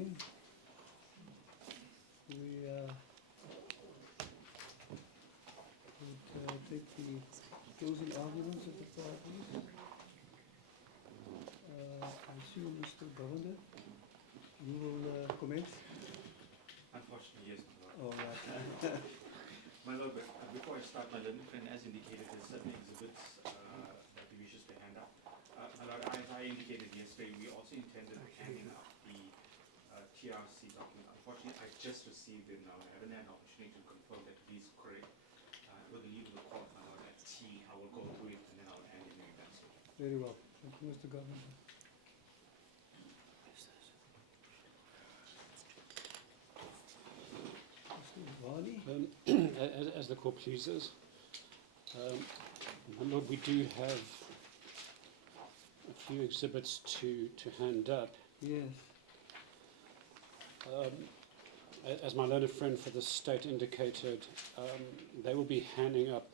morning. We would take the closing arguments of the parties. I assume Mr. Governor, you will commence? Unfortunately, yes, my All Lord. right. My Lord, but before I start, my learned friend, as indicated, there's certain exhibits that he wishes to hand up. My Lord, as I indicated yesterday, we also intended handing up the TRC document. Unfortunately, I just received it now. I haven't had an opportunity to confirm that it is correct. With the leave of the court, my Lord, at tea, I will go through it and then I'll hand it in advance. Very well. Thank you, Mr. Governor. As the court pleases, my Lord, we do have a few exhibits to hand up. Yes. As my learned friend for the state indicated, they will be handing up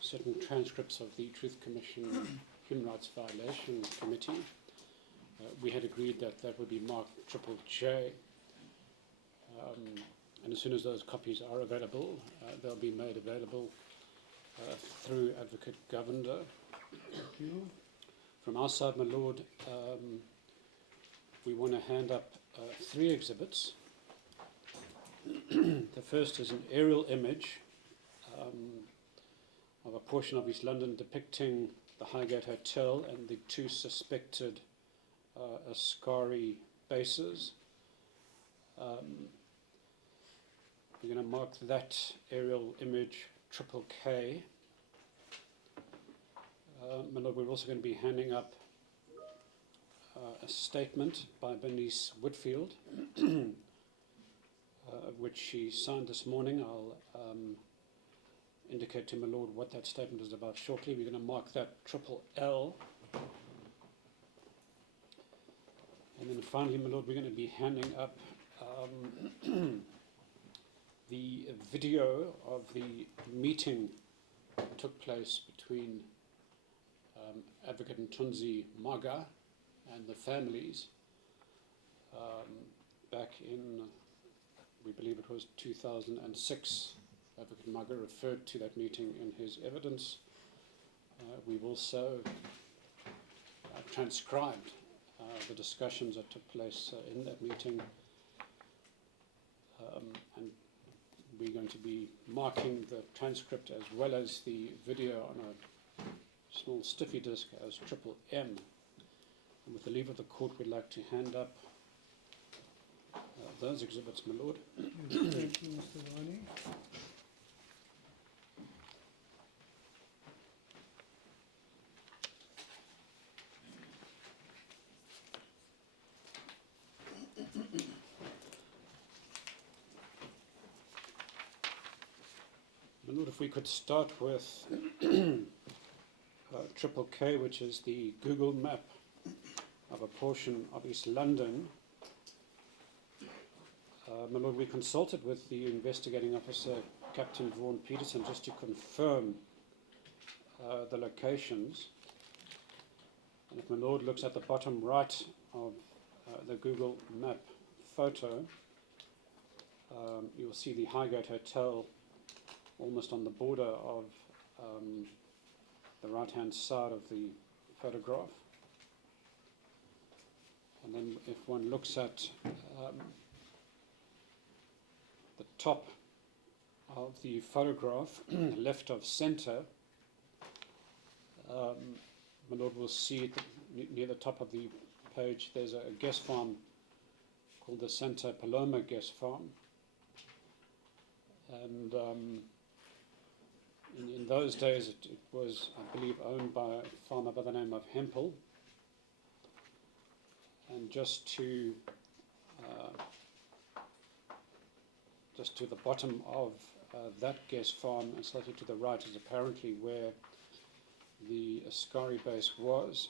certain transcripts of the Truth Commission Human Rights Violation Committee. We had agreed that that would be marked Triple J. And as soon as those copies are available, they'll be made available through Advocate Govender. Thank you. From our side, my Lord, we want to hand up 3 exhibits. The first is an aerial image of a portion of East London depicting the Highgate Hotel and the 2 suspected Ascari bases. We're going to mark that aerial image Triple K. My Lord, we're also going to be handing up a statement by Bernice Whitfield, which she signed this morning. I'll indicate to my Lord what that statement is about shortly. We're going to mark that Triple L. And then finally, my Lord, we're going to be handing up the video of the meeting that took place between Advocate Ntunzi Maga and the families back in, we believe it was 2006. Advocate Maga referred to that meeting in his evidence. We've also transcribed the discussions that took place in that meeting, and we're going to be marking the transcript as well as the video on a small stiffy disk as Triple M. And with the leave of the court, we'd like to hand up those exhibits, my Lord. Thank you, Mr. Rani. My Lord, if we could start with Triple K, which is the Google map of a portion of East London. My Lord, we consulted with the investigating officer, Captain Vaughan Peterson, just to confirm the locations. And if my Lord looks at the bottom right of the Google map photo, you will see the Highgate Hotel almost on the border of the right-hand side of the photograph. And then if one looks at the top of the photograph, left of center, my Lord will see near the top of the page there's a guest farm called the Santa Paloma Guest Farm. And in those days it was, I believe, owned by a farmer by the name of Hempel. And just to the bottom of that guest farm and slightly to the right is apparently where the Ascari base was.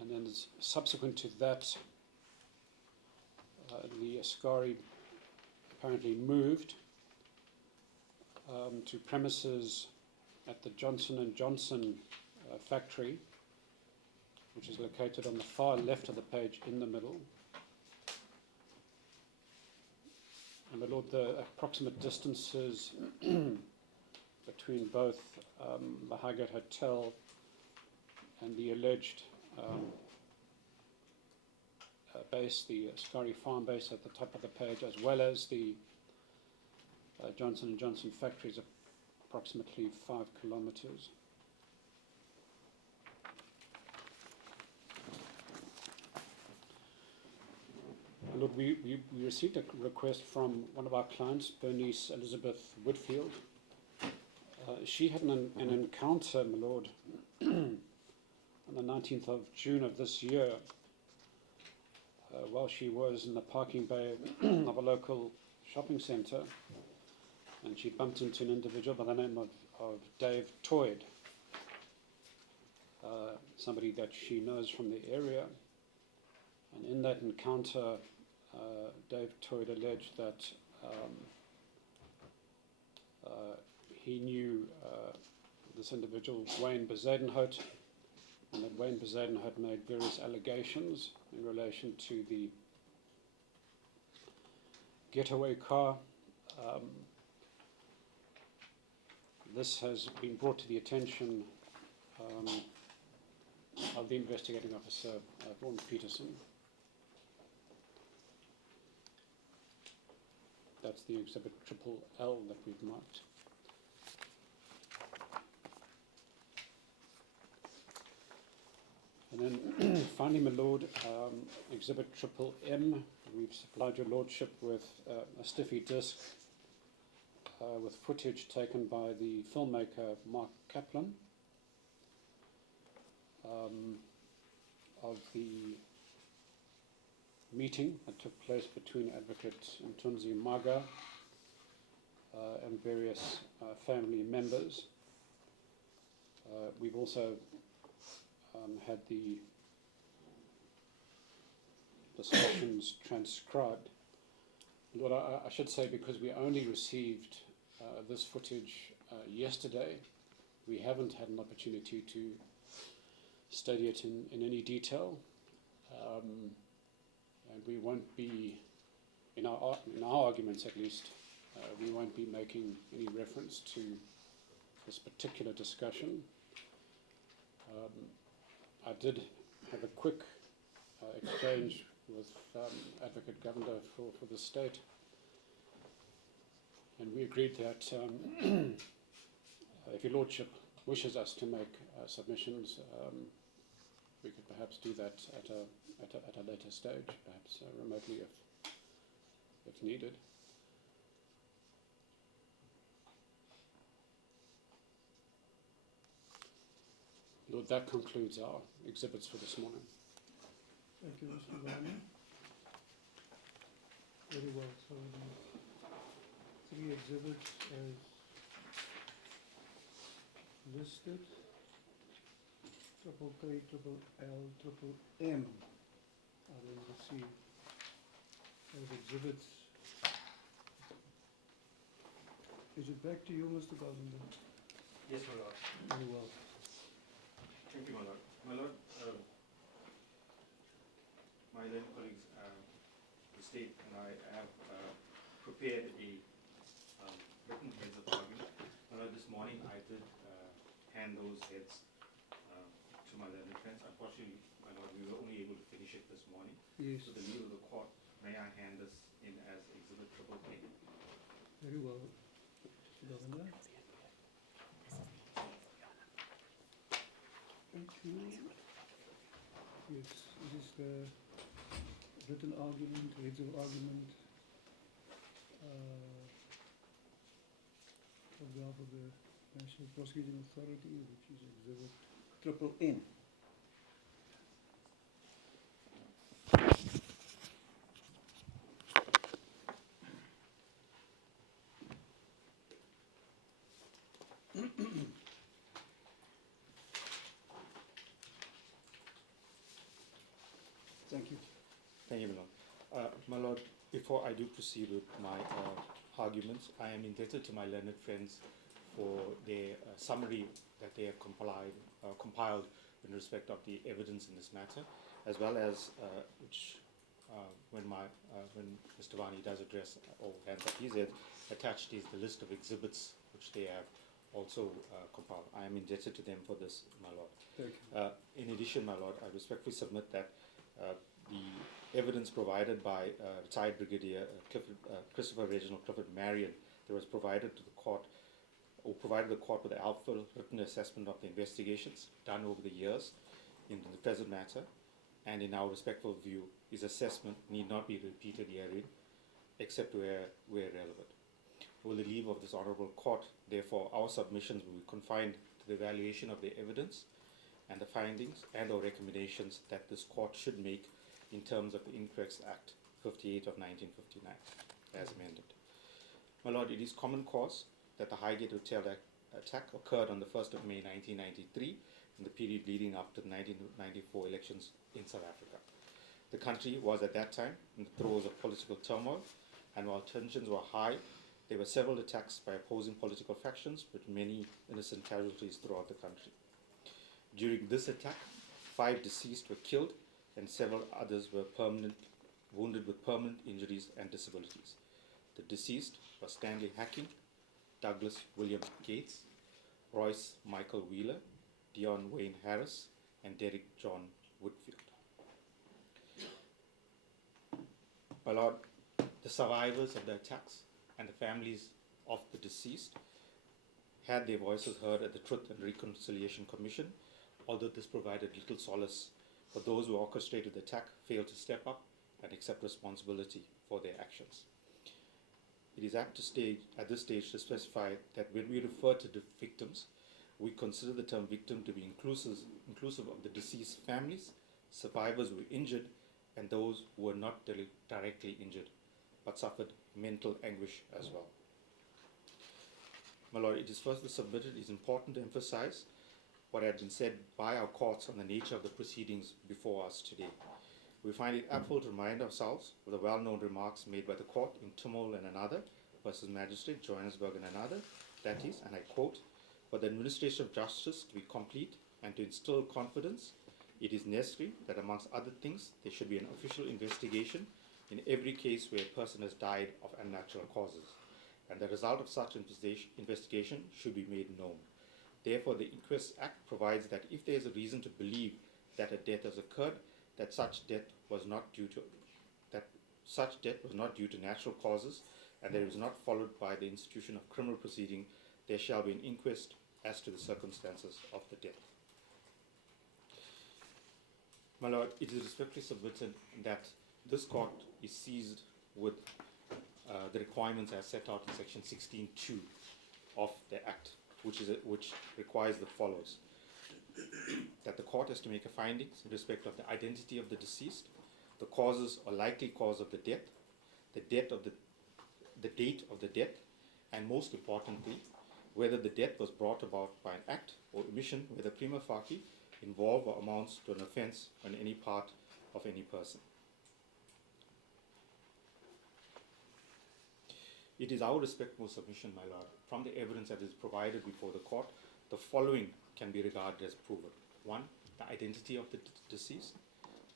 And then subsequent to that, the Ascari apparently moved to premises at the Johnson & Johnson factory which is located on the far left of the page in the middle. And my lord, the approximate distances between both the Highgate Hotel and the alleged base, the Scarry Farm base at the top of the page, as well as the Johnson & Johnson factory, is approximately 5 kilometers. Look, we received a request from one of our clients, Bernice Elizabeth Whitfield. She had an encounter, my lord, on the 19th of June of this year, while she was in the parking bay of a local shopping centre, and she bumped into an individual by the name of Dave Toyd, somebody that she knows from the area. And in that encounter, Dave Toyd alleged that he knew this individual, Wayne Bezuidenhout, and that Wayne Bezuidenhout made various allegations in relation to the getaway car. This has been brought to the attention of the investigating officer, Vaughan Peterson. That's the exhibit triple L that we've marked. And then finally, my lord, exhibit triple M, we've supplied your lordship with a stiffy disc with footage taken by the filmmaker Mark Kaplan of the meeting that took place between Advocate Mthunzi Maga and various family members. We've also had the discussions transcribed. Lord, I should say, because we only received this footage yesterday, we haven't had an opportunity to study it in any detail. And we won't be, in our arguments at least, we won't be making any reference to this particular discussion. I did have a quick exchange with Advocate Governor for the state, and we agreed that if your lordship wishes us to make submissions, we could perhaps do that at a later stage, perhaps remotely if needed. Lord, that concludes our exhibits for this morning. Thank you, Mr. Varney. Very well. So the 3 exhibits as listed: triple K, triple L, triple M are then received as exhibits. Is it back to you, Mr. Governor? Yes, my lord. Very well. Thank you, my lord. My lord, my then colleagues, the state and I have prepared a written heads of argument. My lord, this morning I did hand those heads to my learned friends. Unfortunately, my lord, we were only able to finish it this morning. Yes. So the lead of the court, may I hand this in as exhibit triple K? Very well, Mr. Governor. Thank you. Yes, this is the written argument, heads of argument on behalf of the National Prosecuting Authority, which is exhibit triple N. Thank you. Thank you, my lord. My lord, before I do proceed with my arguments, I am indebted to my learned friends for their summary that they have compiled in respect of the evidence in this matter, as well as when Mr. Vani does address all hands up his head, attached is the list of exhibits which they have also compiled. I am indebted to them for this, my Lord. Thank you. In addition, my Lord, I respectfully submit that the evidence provided by retired Brigadier Christopher Reginald Clifford Marion that was provided to the court, or provided the court with a helpful written assessment of the investigations done over the years in the present matter, and in our respectful view, his assessment need not be repeated herein, except where relevant. With the leave of this honourable court, therefore, our submissions will be confined to the evaluation of the evidence and the findings and or recommendations that this court should make in terms of the Inquest Act 58 of 1959, as amended. My Lord, it is common cause that the Highgate Hotel attack occurred on the 1st of May 1993, in the period leading up to the 1994 elections in South Africa. The country was at that time in the throes of political turmoil, and while tensions were high, there were several attacks by opposing political factions with many innocent casualties throughout the country. During this attack, 5 deceased were killed and several others were wounded with permanent injuries and disabilities. The deceased were Stanley Hacking, Douglas William Gates, Royce Michael Wheeler, Dion Wayne Harris, and Derek John Woodfield. My Lord, the survivors of the attacks and the families of the deceased had their voices heard at the Truth and Reconciliation Commission, although this provided little solace for those who orchestrated the attack, failed to step up and accept responsibility for their actions. It is apt at this stage to specify that when we refer to the victims, we consider the term victim to be inclusive of the deceased families, survivors who were injured, and those who were not directly injured, but suffered mental anguish as well. My Lord, it is further submitted, it is important to emphasize what had been said by our courts on the nature of the proceedings before us today. We find it helpful to remind ourselves of the well-known remarks made by the court in Tumol and another versus Magistrate Johannesburg and another, that is, and I quote, "For the administration of justice to be complete and to instill confidence, it is necessary that amongst other things there should be an official investigation in every case where a person has died of unnatural causes, and the result of such investigation should be made known. Therefore, the Inquest Act provides that if there is a reason to believe that a death has occurred, that such death was not due to natural causes, and there is not followed by the institution of criminal proceeding, there shall be an inquest as to the circumstances of the death." My Lord, it is respectfully submitted that this court is seized with the requirements as set out in section 16.2 of the Act, which requires the follows: that the court has to make a findings in respect of the identity of the deceased, the causes or likely cause of the death, the date of the death, and most importantly, whether the death was brought about by an act or omission, whether prima facie involve or amounts to an offence on any part of any person. It is our respectful submission, my Lord, from the evidence that is provided before the court, the following can be regarded as proven. 1, the identity of the deceased.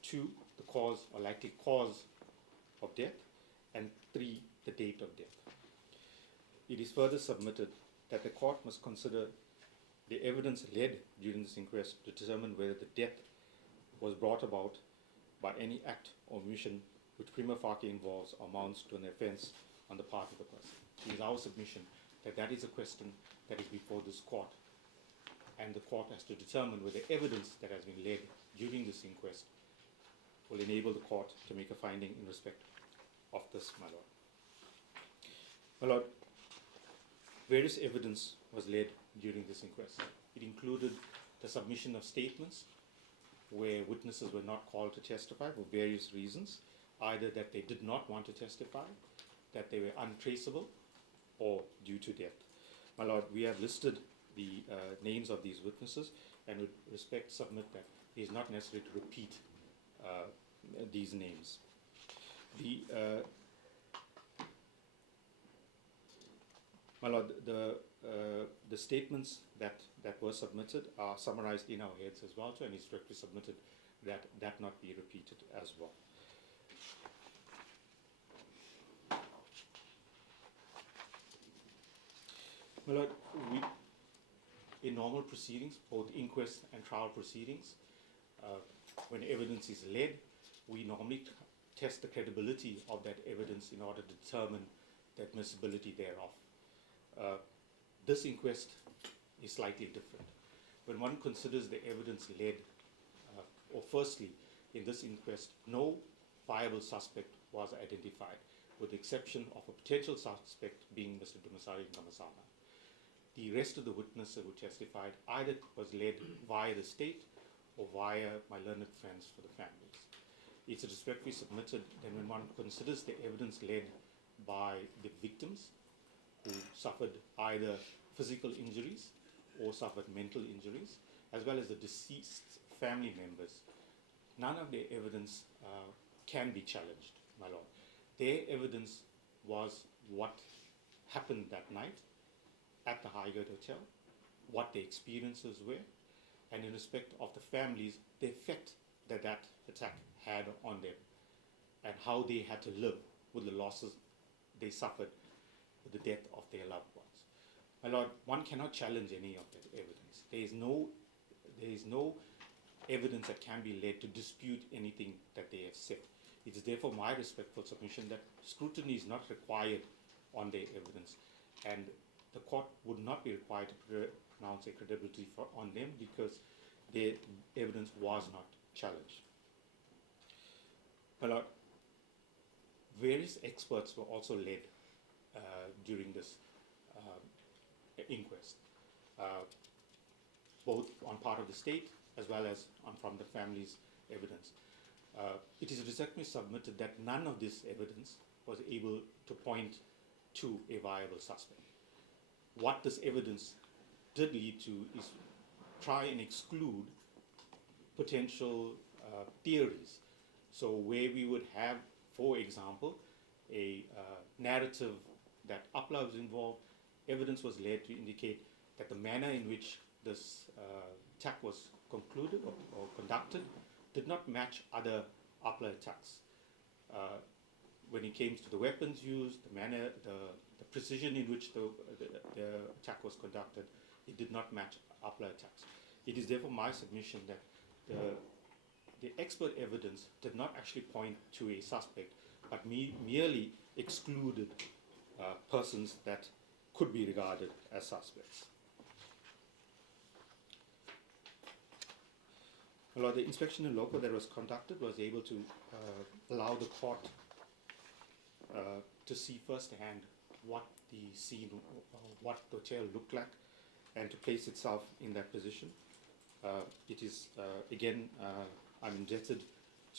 2, the cause or likely cause of death. And 3, the date of death. It is further submitted that the court must consider the evidence led during this inquest to determine whether the death was brought about by any act or omission which prima facie involves or amounts to an offence on the part of the person. It is our submission that that is a question that is before this court, and the court has to determine whether evidence that has been led during this inquest will enable the court to make a finding in respect of this, my Lord. My Lord, various evidence was led during this inquest. It included the submission of statements where witnesses were not called to testify for various reasons, either that they did not want to testify, that they were untraceable, or due to death. My Lord, we have listed the names of these witnesses, and with respect submit that it is not necessary to repeat these names. My Lord, the the statements that were submitted are summarized in our heads as well, too, and it's directly submitted that not be repeated as well. My Lord, in normal proceedings, both inquest and trial proceedings, when evidence is led, we normally test the credibility of that evidence in order to determine the admissibility thereof. This inquest is slightly different. When one considers the evidence led, or firstly, in this inquest, no viable suspect was identified, with the exception of a potential suspect being Mr. Dumasari Namasana. The rest of the witnesses who testified either was led via the state or via my learned friends for the families. It's respectfully submitted that when one considers the evidence led by the victims who suffered either physical injuries or suffered mental injuries, as well as the deceased family members, none of their evidence can be challenged, my Lord. Their evidence was what happened that night at the Highgate Hotel, what their experiences were, and in respect of the families, the effect that that attack had on them, and how they had to live with the losses they suffered with the death of their loved ones. My Lord, one cannot challenge any of that evidence. There is no evidence that can be led to dispute anything that they have said. It is therefore my respectful submission that scrutiny is not required on their evidence, and the court would not be required to pronounce a credibility on them because their evidence was not challenged. My Lord, various experts were also led during this inquest, both on part of the state as well as from the family's evidence. It is respectfully submitted that none of this evidence was able to point to a viable suspect. What this evidence did lead to is try and exclude potential theories. So where we would have, for example, a narrative that Upla was involved, evidence was led to indicate that the manner in which this attack was concluded or conducted did not match other Upla attacks. When it came to the weapons used, the manner, the precision in which the attack was conducted, it did not match Upla attacks. It is therefore my submission that the expert evidence did not actually point to a suspect, but merely excluded persons that could be regarded as suspects. Well, the inspection in loco that was conducted was able to allow the court to see firsthand what the scene, what the hotel looked like, and to place itself in that position. It is, again, I'm indebted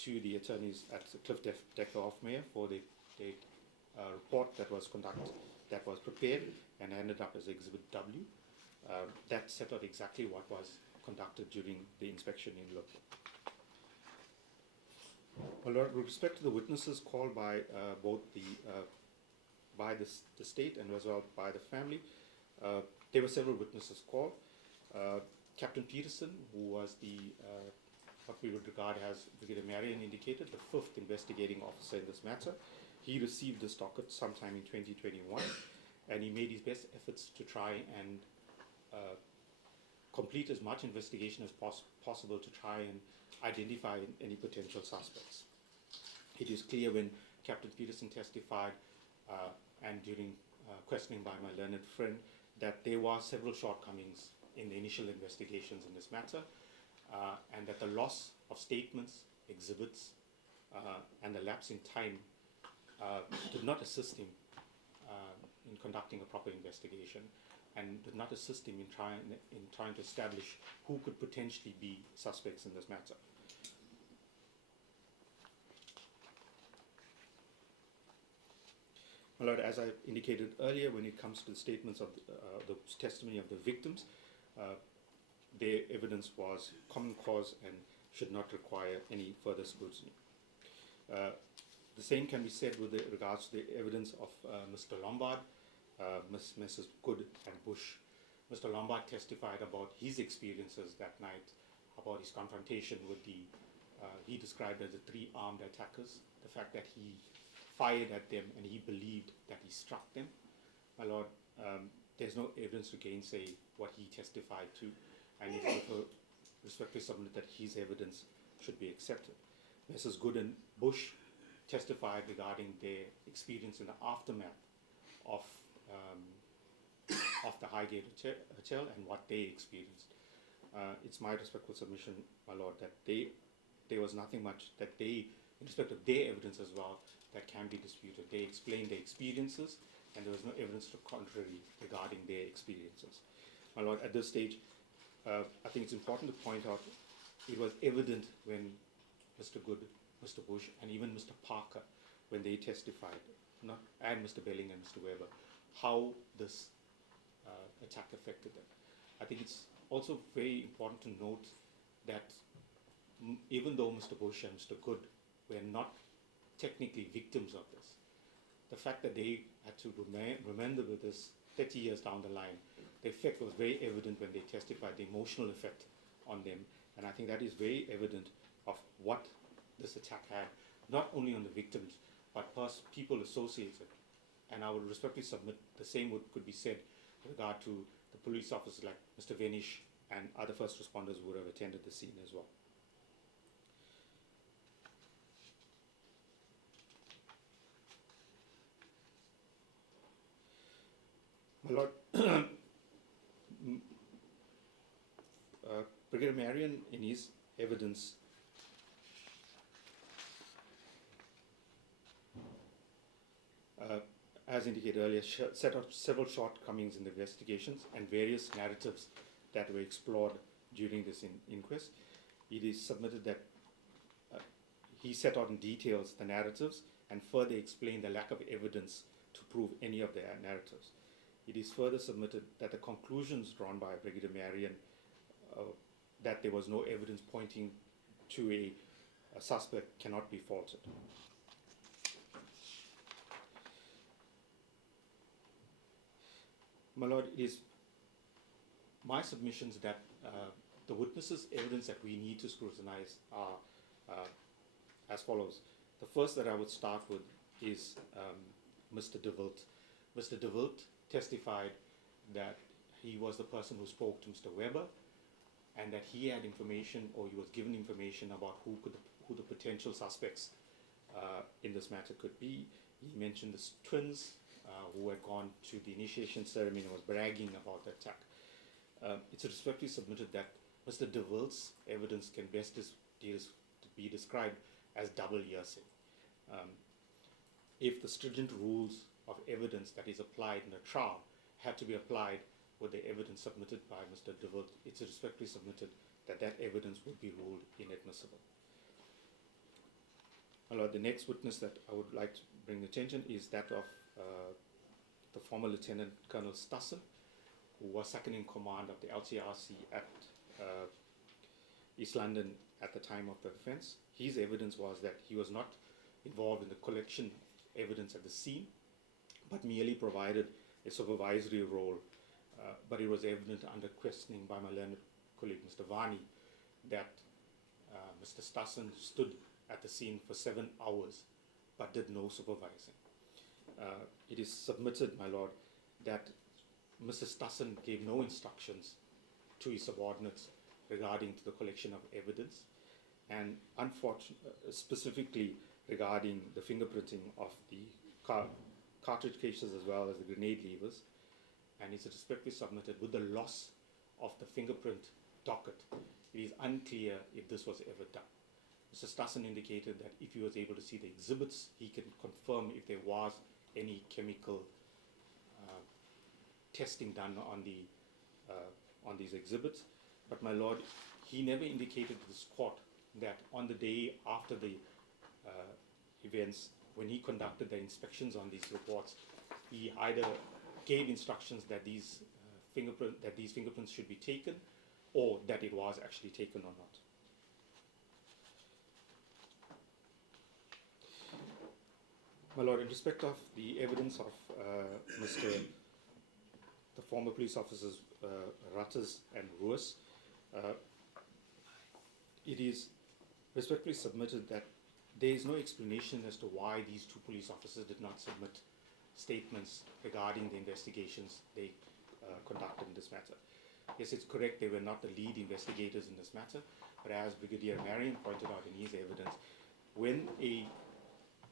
to the attorneys at Cliff Decker Hofmeyer for the report that was conducted, that was prepared and ended up as Exhibit W. That set out exactly what was conducted during the inspection in loco. Well, with respect to the witnesses called by both the state and as well by the family, there were several witnesses called. Captain Peterson, who was what we would regard as Brigadier Marion indicated, the 5th investigating officer in this matter, he received this docket sometime in 2021, and he made his best efforts to try and complete as much investigation as possible to try and identify any potential suspects. It is clear when Captain Peterson testified and during questioning by my learned friend that there were several shortcomings in the initial investigations in this matter, and that the loss of statements, exhibits, and the lapse in time did not assist him in conducting a proper investigation, and did not assist him in trying to establish who could potentially be suspects in this matter. My Lord, as I indicated earlier, when it comes to the statements of the testimony of the victims, their evidence was common cause and should not require any further scrutiny. The same can be said with regards to the evidence of Mr. Lombard Mrs. Good and Bush. Mr. Lombard testified about his experiences that night, about his confrontation with he described as the 3 armed attackers, the fact that he fired at them and he believed that he struck them. My Lord, there's no evidence to gainsay what he testified to, and it is respectfully submitted that his evidence should be accepted. Mrs. Good and Bush testified regarding their experience in the aftermath of the Highgate Hotel and what they experienced. It's my respectful submission, my Lord, that there was nothing much that they, in respect of their evidence as well, that can be disputed. They explained their experiences, and there was no evidence to contrary regarding their experiences. My Lord, at this stage, I think it's important to point out it was evident when Mr. Good, Mr. Bush, and even Mr. Parker, when they testified, and Mr. Belling and Mr. Weber, how this attack affected them. I think it's also very important to note that even though Mr. Bush and Mr. Good were not technically victims of this, the fact that they had to remember with this 30 years down the line, the effect was very evident when they testified, the emotional effect on them. And I think that is very evident of what this attack had, not only on the victims, but people associated. And I would respectfully submit the same could be said with regard to the police officers like Mr. Venish and other first responders who would have attended the scene as well. My Lord, Brigadier Marion, in his evidence, as indicated earlier, set out several shortcomings in the investigations and various narratives that were explored during this inquest. It is submitted that he set out in details the narratives and further explained the lack of evidence to prove any of their narratives. It is further submitted that the conclusions drawn by Brigadier Marion, that there was no evidence pointing to a suspect, cannot be faulted. My Lord, it is my submissions that the witnesses' evidence that we need to scrutinize are as follows. The first that I would start with is Mr. De Wilt. Mr. De Wilt testified that he was the person who spoke to Mr. Weber, and that he had information, or he was given information about who the potential suspects in this matter could be. He mentioned the twins who had gone to the initiation ceremony and was bragging about the attack. It's respectfully submitted that Mr. De Wilt's evidence can best be described as double hearsay. If the stringent rules of evidence that is applied in a trial had to be applied with the evidence submitted by Mr. De Wilt, it's respectfully submitted that that evidence would be ruled inadmissible. My Lord, the next witness that I would like to bring attention is that of the former Lieutenant Colonel Stassen, who was second in command of the LCRC at East London at the time of the offence. His evidence was that he was not involved in the collection of evidence at the scene, but merely provided a supervisory role. But it was evident under questioning by my learned colleague, Mr. Vani, that Mr. Stassen stood at the scene for 7 hours, but did no supervising. It is submitted, my Lord, that Mr. Stassen gave no instructions to his subordinates regarding to the collection of evidence, and specifically regarding the fingerprinting of the cartridge cases as well as the grenade levers. And it's respectfully submitted with the loss of the fingerprint docket. It is unclear if this was ever done. Mr. Stassen indicated that if he was able to see the exhibits, he can confirm if there was any chemical testing done on these exhibits. But my Lord, he never indicated to this court that on the day after the events, when he conducted the inspections on these reports, he either gave instructions that these fingerprints should be taken, or that it was actually taken or not. My Lord, in respect of the evidence of Mr. the former police officers Rutters and Ruas, it is respectfully submitted that there is no explanation as to why these two police officers did not submit statements regarding the investigations they conducted in this matter. Yes, it's correct, they were not the lead investigators in this matter, but as Brigadier Marion pointed out in his evidence, when a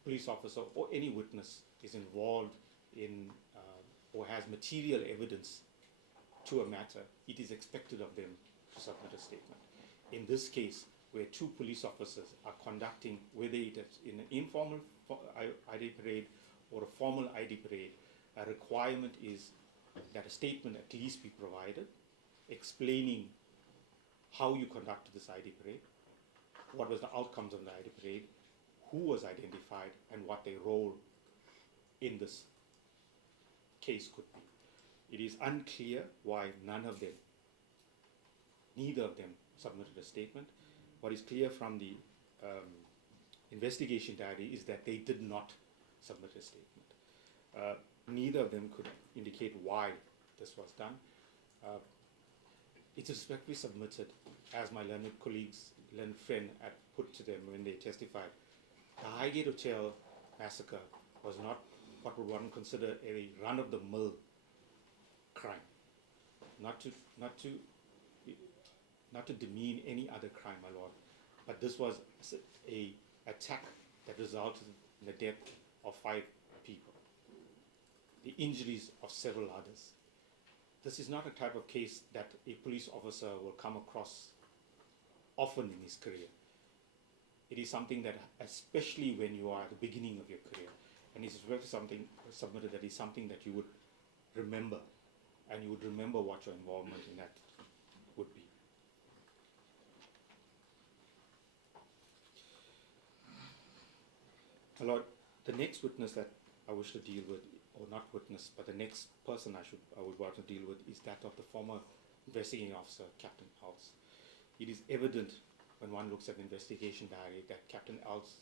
police officer or any witness is involved in or has material evidence to a matter, it is expected of them to submit a statement. In this case, where two police officers are conducting, whether it is in an informal ID parade or a formal ID parade, a requirement is that a statement at least be provided explaining how you conducted this ID parade, what was the outcomes of the ID parade, who was identified, and what their role in this case could be. It is unclear why neither of them submitted a statement. What is clear from the investigation diary is that they did not submit a statement. Neither of them could indicate why this was done. It's respectfully submitted, as my learned friend had put to them when they testified. The Highgate Hotel massacre was not what would one consider a run-of-the-mill crime. Not to demean any other crime, my lord, but this was a attack that resulted in the death of 5 people, the injuries of several others. This is not a type of case that a police officer will come across often in his career. It is something that, especially when you are at the beginning of your career, and it's really something submitted that is something that you would remember, and you would remember what your involvement in that would be. My lord, the next witness that I wish to deal with, or not witness, but the next person I would want to deal with is that of the former investigating officer, Captain Alts. It is evident when one looks at the investigation diary that Captain Alts,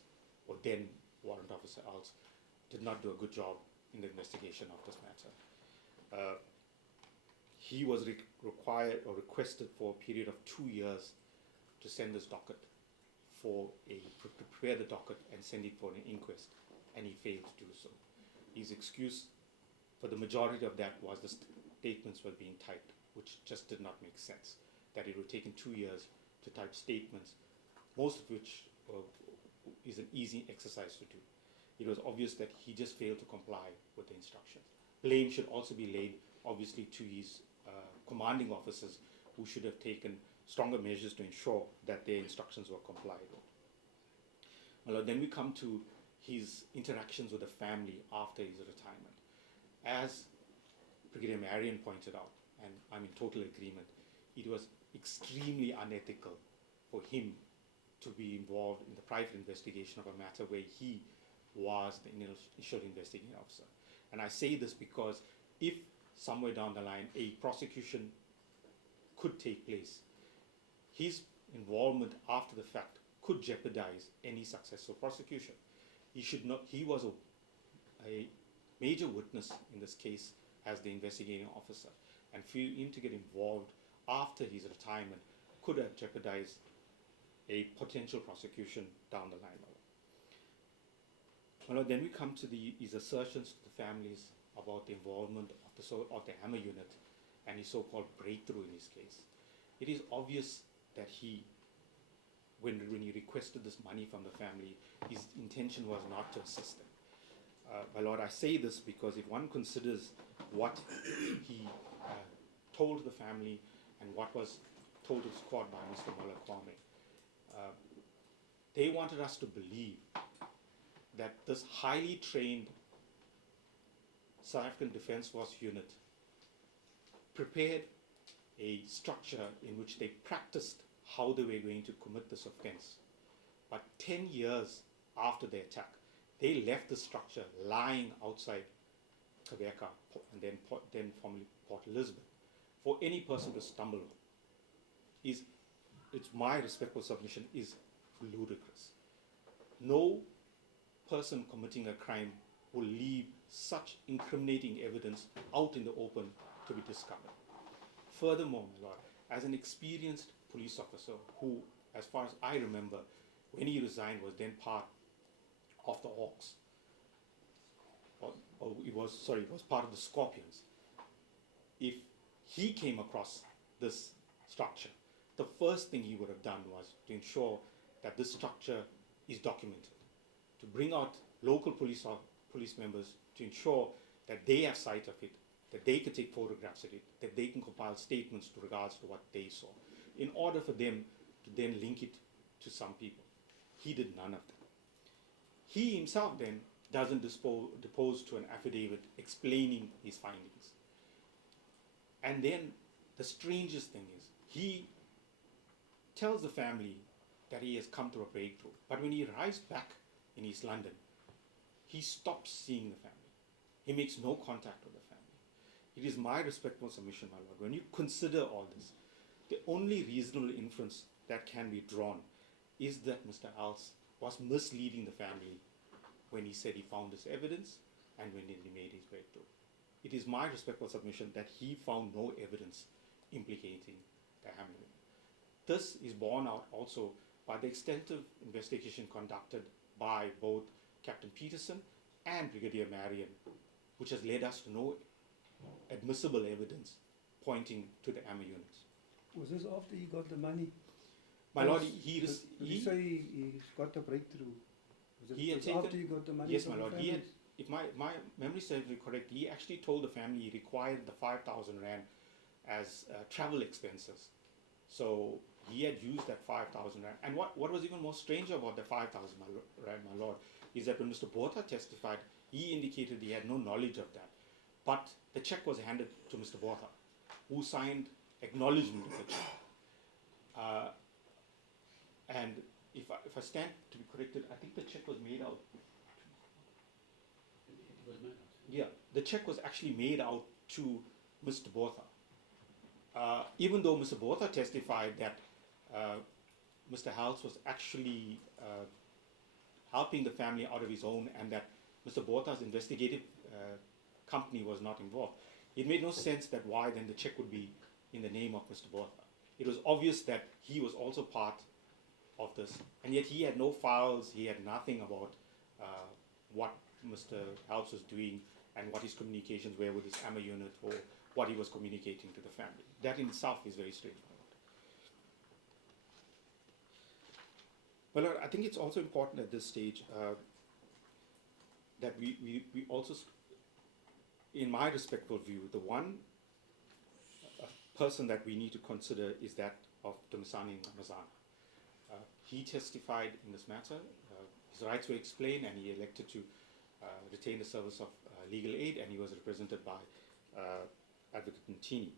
or then Warrant Officer Alts, did not do a good job in the investigation of this matter. He was required or requested for a period of 2 years to send this docket to prepare the docket and send it for an inquest, and he failed to do so. His excuse for the majority of that was the statements were being typed, which just did not make sense. That it would take him 2 years to type statements, most of which is an easy exercise to do. It was obvious that he just failed to comply with the instructions. Blame should also be laid, obviously, to his commanding officers, who should have taken stronger measures to ensure that their instructions were complied with. Well, then we come to his interactions with the family after his retirement. As Brigadier Marion pointed out, and I'm in total agreement, it was extremely unethical for him to be involved in the private investigation of a matter where he was the initial investigating officer. And I say this because if somewhere down the line a prosecution could take place, his involvement after the fact could jeopardize any successful prosecution. He was a major witness in this case as the investigating officer, and for him to get involved after his retirement could have jeopardized a potential prosecution down the line. Well, then we come to his assertions to the families about the involvement of the Hammer unit and his so-called breakthrough in his case. It is obvious that when he requested this money from the family, his intention was not to assist them. My lord, I say this because if one considers what he told the family and what was told to the squad by Mr. Mullah Kwame, they wanted us to believe that this highly trained South African Defence Force unit prepared a structure in which they practiced how they were going to commit this offense. But 10 years after the attack, they left the structure lying outside Quebec and then formerly Port Elizabeth for any person to stumble on. It's my respectful submission, is ludicrous. No person committing a crime will leave such incriminating evidence out in the open to be discovered. Furthermore, my lord, as an experienced police officer who, as far as I remember, when he resigned, was then part of the Hawks, or it was part of the Scorpions. If he came across this structure, the first thing he would have done was to ensure that this structure is documented, to bring out local police members to ensure that they have sight of it, that they can take photographs of it, that they can compile statements to regards to what they saw, in order for them to then link it to some people. He did none of that. He himself then doesn't depose to an affidavit explaining his findings. And then the strangest thing is, he tells the family that he has come through a breakthrough, but when he arrives back in East London, he stops seeing the family. He makes no contact with the family. It is my respectful submission, my lord, when you consider all this, the only reasonable inference that can be drawn is that Mr. Als was misleading the family when he said he found this evidence and when he made his breakthrough. It is my respectful submission that he found no evidence implicating the Hamilton. This is borne out also by the extensive investigation conducted by both Captain Peterson and Brigadier Marion, which has led us to no admissible evidence pointing to the Hammer units. Was this after he got the money? My lord, Did you say he's got the breakthrough? Was He had was taken- after he got the money? yes, from my the lord, he had, families? if my memory serves me correct, he actually told the family he required the 5,000 rand as travel expenses. So he had used that 5,000 rand. And what was even more stranger about the 5,000 rand, my lord, is that when Mr. Botha testified, he indicated he had no knowledge of that. But the check was handed to Mr. Botha, who signed acknowledgement of the check. And if I stand to be corrected, I think the check was made out. It was made out. Yeah, the check was actually made out to Mr. Botha. Even though Mr. Botha testified that Mr. Hals was actually helping the family out of his own and that Mr. Botha's investigative company was not involved, it made no sense that why then the check would be in the name of Mr. Botha. It was obvious that he was also part of this, and yet he had no files, he had nothing about what Mr. Hals was doing and what his communications were with his AMA unit or what he was communicating to the family. That in itself is very strange. Well, I think it's also important at this stage that we also, in my respectful view, the one person that we need to consider is that of Dumisani Ramazana. He testified in this matter. His rights were explained and he elected to retain the service of legal aid, and he was represented by Advocate Ntini.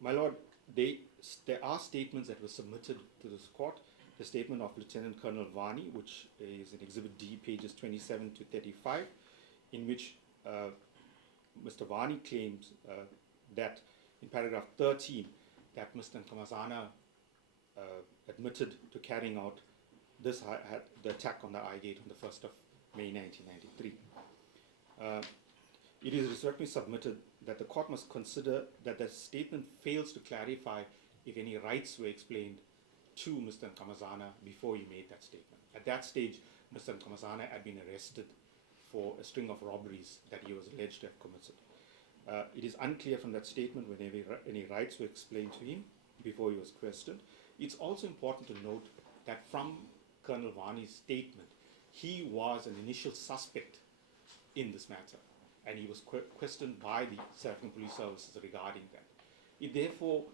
My lord, there are statements that were submitted to this court. The statement of Lieutenant Colonel Vani, which is in Exhibit D, pages 27 to 35, in which Mr. Vani claims that in paragraph 13 that Mr. Nkamazana admitted to carrying out the attack on the Highgate on the 1st of May 1993. It is respectfully submitted that the court must consider that the statement fails to clarify if any rights were explained to Mr. Nkamazana before he made that statement. At that stage, Mr. Nkamazana had been arrested for a string of robberies that he was alleged to have committed. It is unclear from that statement whether any rights were explained to him before he was questioned. It's also important to note that from Colonel Vani's statement, he was an initial suspect in this matter, and he was questioned by the South African Police Services regarding that. It therefore,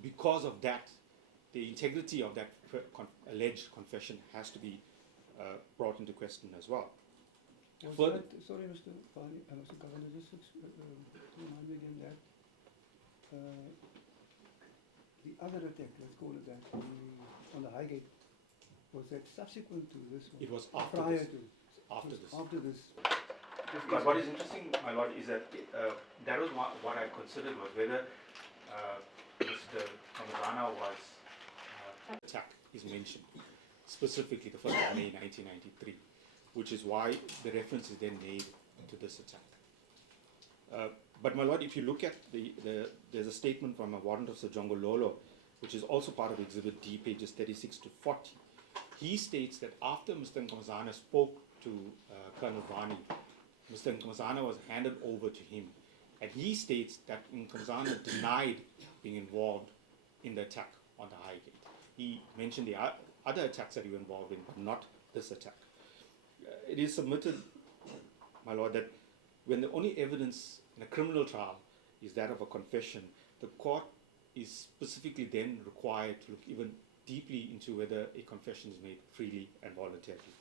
because of that, the integrity of that alleged confession has to be brought into question as well. Was that, sorry, Mr. Vani, Mr. Governor, just remind me again that the other attack, let's call it that, on the Highgate, was that subsequent to this one? It was after prior this. to After was this. after this. But what is interesting, my lord, is that that was what I considered was whether Mr. Kamazana was Attack is mentioned, specifically the 1st of May 1993, which is why the reference is then made to this attack. But my lord, if you look at there's a statement from a warrant officer, Jongololo, which is also part of Exhibit D, pages 36 to 40. He states that after Mr. Nkosi spoke to Colonel Vani, Mr. Nkosi was handed over to him. And he states that Nkosi denied being involved in the attack on the Highgate. He mentioned the other attacks that he was involved in, but not this attack. It is submitted, my lord, that when the only evidence in a criminal trial is that of a confession, the court is specifically then required to look even deeply into whether a confession is made freely and voluntarily.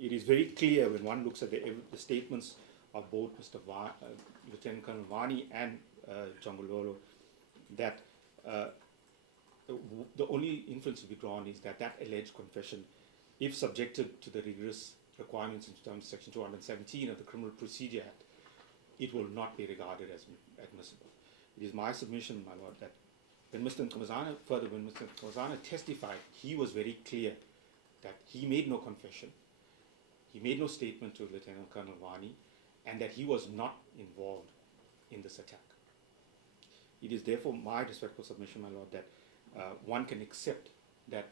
It is very clear when one looks at the statements of both Lieutenant Colonel Vani and Jongololo that the only inference to be drawn is that that alleged confession, if subjected to the rigorous requirements in terms of Section 217 of the Criminal Procedure Act, it will not be regarded as admissible. It is my submission, my lord, that when Mr. Nkosi testified, he was very clear that he made no confession, he made no statement to Lieutenant Colonel Vani, and that he was not involved in this attack. It is therefore my respectful submission, my lord, that one can accept that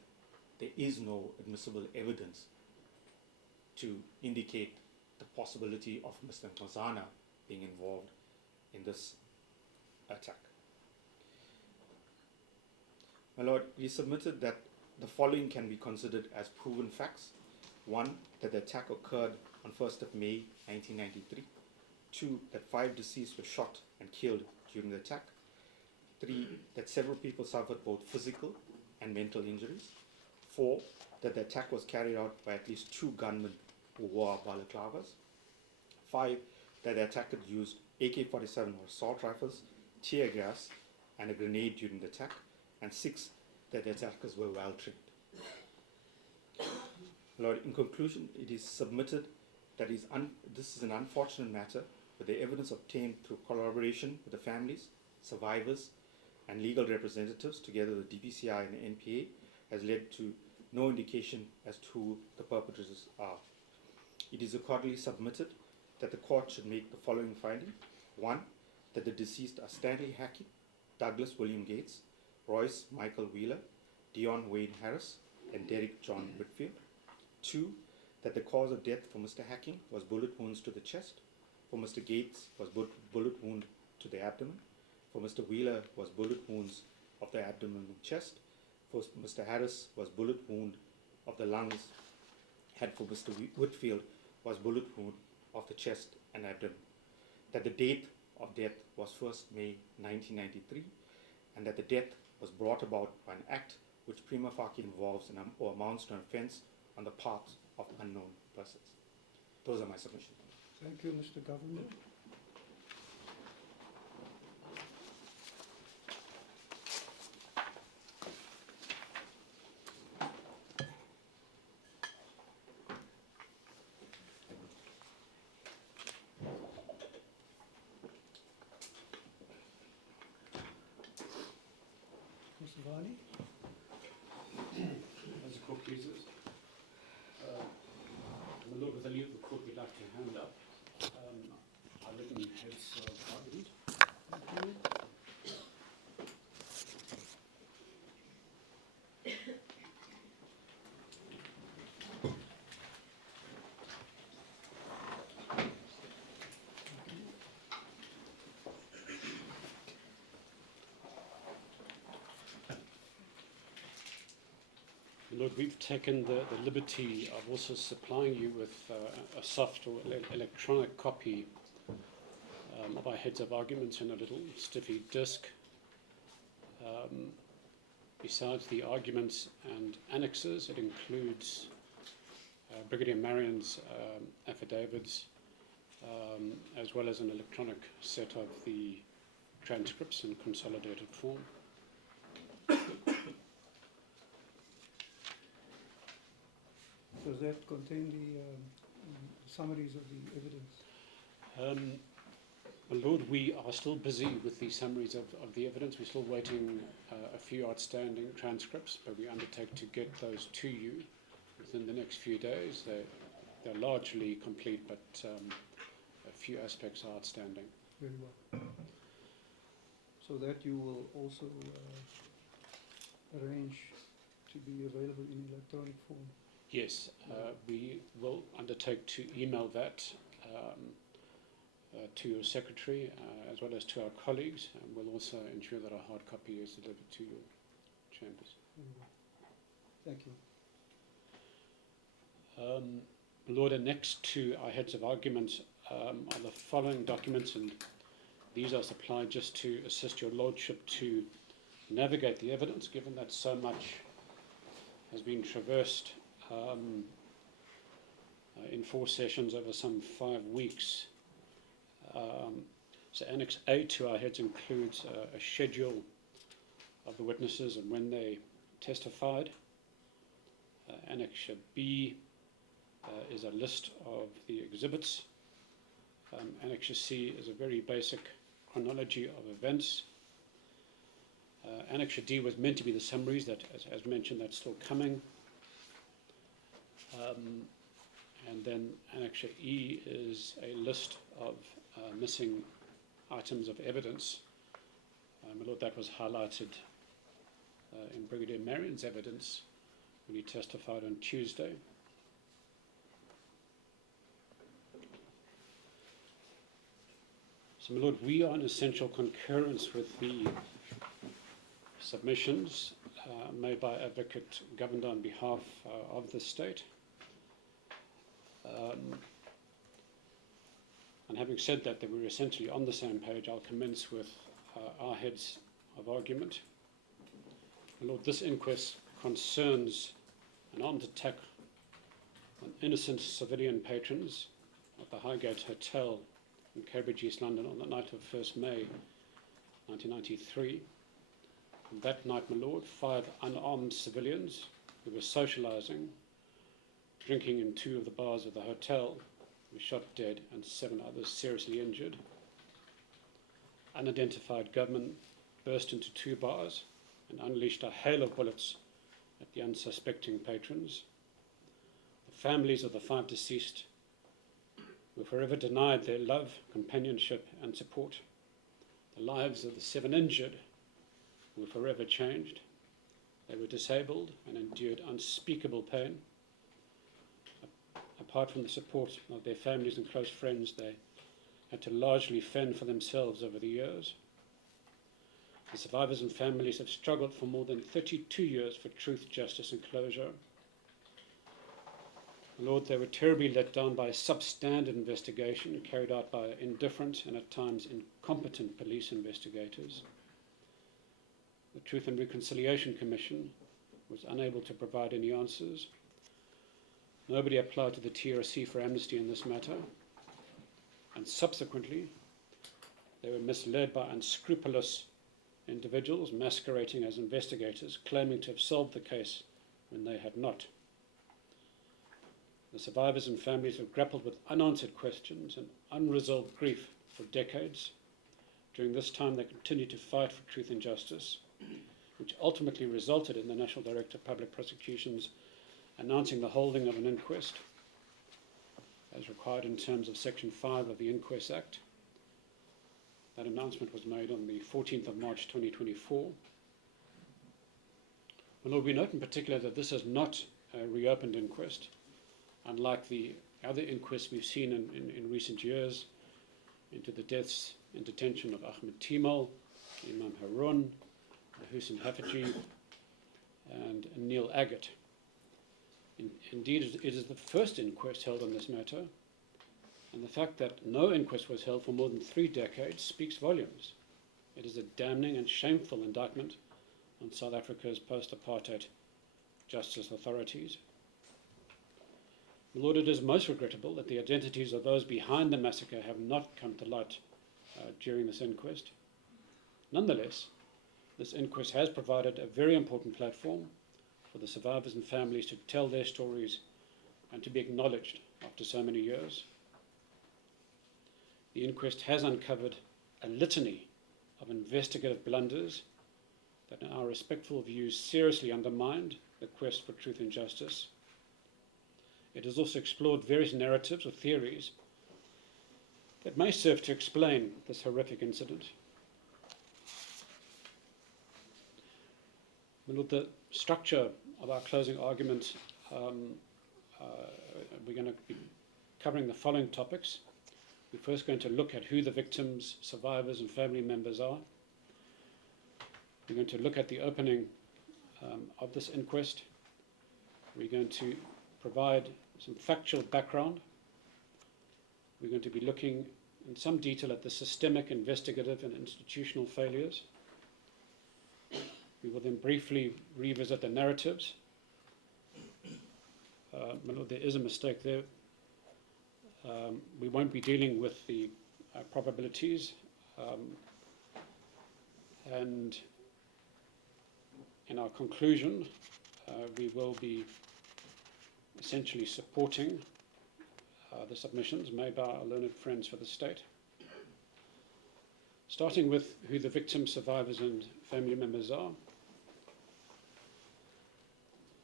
there is no admissible evidence to indicate the possibility of Mr. Nkosi being involved in this attack. My lord, we submitted that the following can be considered as proven facts. One, that the attack occurred on 1st of May 1993. Two, that 5 deceased were shot and killed during the attack. 3, that several people suffered both physical and mental injuries. 4, that the attack was carried out by at least 2 gunmen who wore balaclavas. 5, that the attacker used AK-47 or assault rifles, tear gas, and a grenade during the attack. And 6, that the attackers were well trained. Lord, in conclusion, it is submitted that this is an unfortunate matter, but the evidence obtained through collaboration with the families, survivors, and legal representatives, together with DPCI and NPA, has led to no indication as to who the perpetrators are. It is accordingly submitted that the court should make the following finding. 1, that the deceased are Stanley Hackett, Douglas William Gates, Royce Michael Wheeler, Dion Wayne Harris, and Derek John Whitfield. 2, that the cause of death for Mr. Hacking was bullet wounds to the chest. For Mr. Gates was bullet wound to the abdomen. For Mr. Wheeler was bullet wounds of the abdomen and chest. For Mr. Harris was bullet wound of the lungs. And for Mr. Whitfield was bullet wound of the chest and abdomen. That the date of death was 1st May 1993, and that the death was brought about by an act which prima facie involves or amounts to an offence on the part of unknown persons. Those are my submissions. Thank you, Mr. Governor. Mr. Vani? As the court pleases. My lord, with the leave of the court, we'd like to hand up our written heads of argument. Thank you. Lord, we've taken the liberty of also supplying you with a soft or electronic copy of our heads of arguments in a little stiffy disc. Besides the arguments and annexes, it includes Brigadier Marion's affidavits, as well as an electronic set of the transcripts in consolidated form. Does that contain the summaries of the evidence? My Lord, we are still busy with the summaries of the evidence. We're still waiting a few outstanding transcripts, but we undertake to get those to you within the next few days. They're largely complete, but a few aspects are outstanding. Very well. So that you will also arrange to be available in electronic form. Yes, we will undertake to email that to your secretary as well as to our colleagues, and we'll also ensure that a hard copy is delivered to your chambers. Very well. Thank you. Lord, and next to our heads of argument are the following documents, and these are supplied just to assist your Lordship to navigate the evidence, given that so much has been traversed in 4 sessions over some 5 weeks. So Annex A to our heads includes a schedule of the witnesses and when they testified. Annex B is a list of the exhibits. Annex C is a very basic chronology of events. Annex D was meant to be the summaries, that, as mentioned, that's still coming. And then Annex E is a list of missing items of evidence. My Lord, that was highlighted in Brigadier Marion's evidence when he testified on Tuesday. So, my Lord, we are in essential concurrence with the submissions made by Advocate Governor on behalf of the state. And having said that we're essentially on the same page, I'll commence with our heads of argument. My Lord, this inquest concerns an armed attack on innocent civilian patrons at the Highgate Hotel in Cambridge, East London on the night of 1st May 1993. On that night, my Lord, 5 unarmed civilians who were socialising, drinking in 2 of the bars of the hotel, were shot dead and 7 others seriously injured. Unidentified gunmen burst into 2 bars and unleashed a hail of bullets at the unsuspecting patrons. The families of the 5 deceased were forever denied their love, companionship and support. The lives of the 7 injured were forever changed. They were disabled and endured unspeakable pain. Apart from the support of their families and close friends, they had to largely fend for themselves over the years. The survivors and families have struggled for more than 32 years for truth, justice and closure. Lord, they were terribly let down by a substandard investigation carried out by indifferent and at times incompetent police investigators. The Truth and Reconciliation Commission was unable to provide any answers. Nobody applied to the TRC for amnesty in this matter, and subsequently they were misled by unscrupulous individuals masquerading as investigators, claiming to have solved the case when they had not. The survivors and families have grappled with unanswered questions and unresolved grief for decades. During this time, they continued to fight for truth and justice, which ultimately resulted in the National Director of Public Prosecutions announcing the holding of an inquest, as required in terms of Section 5 of the Inquest Act. That announcement was made on the 14th of March 2024. Well, Lord, we note in particular that this is not a reopened inquest, unlike the other inquests we've seen in recent years into the deaths in detention of Ahmed Timol, Imam Harun, Hussein Hafaji, and Neil Agate. Indeed, it is the first inquest held on this matter, and the fact that no inquest was held for more than 3 decades speaks volumes. It is a damning and shameful indictment on South Africa's post-apartheid justice authorities. Lord, it is most regrettable that the identities of those behind the massacre have not come to light during this inquest. Nonetheless, this inquest has provided a very important platform for the survivors and families to tell their stories and to be acknowledged after so many years. The inquest has uncovered a litany of investigative blunders that, in our respectful views, seriously undermined the quest for truth and justice. It has also explored various narratives or theories that may serve to explain this horrific incident. The structure of our closing argument, we're going to be covering the following topics. We're first going to look at who the victims, survivors and family members are. We're going to look at the opening of this inquest. We're going to provide some factual background. We're going to be looking in some detail at the systemic, investigative and institutional failures. We will then briefly revisit the narratives. There is a mistake there. We won't be dealing with the probabilities, and in our conclusion, we will be essentially supporting the submissions made by our learned friends for the state. Starting with who the victims, survivors and family members are.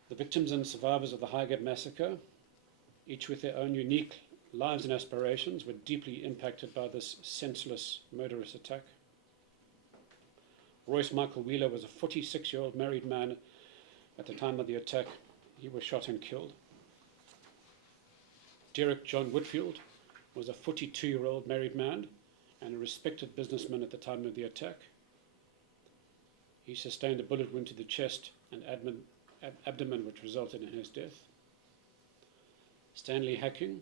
The victims and survivors of the Highgate Massacre, each with their own unique lives and aspirations, were deeply impacted by this senseless, murderous attack. Royce Michael Wheeler was a 46-year-old married man at the time of the attack. He was shot and killed. Derek John Whitfield was a 42-year-old married man and a respected businessman at the time of the attack. He sustained a bullet wound to the chest and abdomen which resulted in his death. Stanley Hacking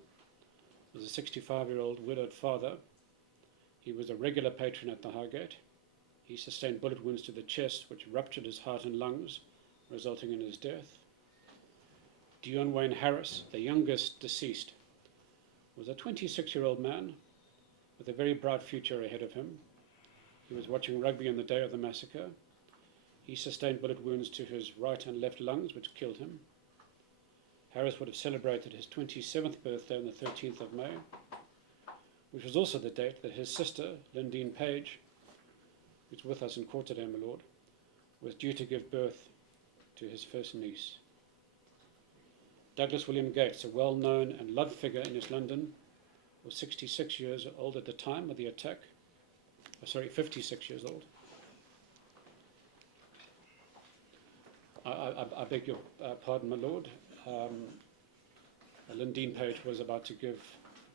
was a 65-year-old widowed father. He was a regular patron at the Highgate. He sustained bullet wounds to the chest which ruptured his heart and lungs, resulting in his death. Dion Wayne Harris, the youngest deceased, was a 26-year-old man with a very bright future ahead of him. He was watching rugby on the day of the massacre. He sustained bullet wounds to his right and left lungs, which killed him. Harris would have celebrated his 27th birthday on the 13th of May, which was also the date that his sister, Lindeen Page, who's with us in court today, my lord, was due to give birth to his first niece. Douglas William Gates, a well-known and loved figure in East London, was 66 years old at the time of the attack. 56 years old. I beg your pardon, my lord. Lindeen Page was about to give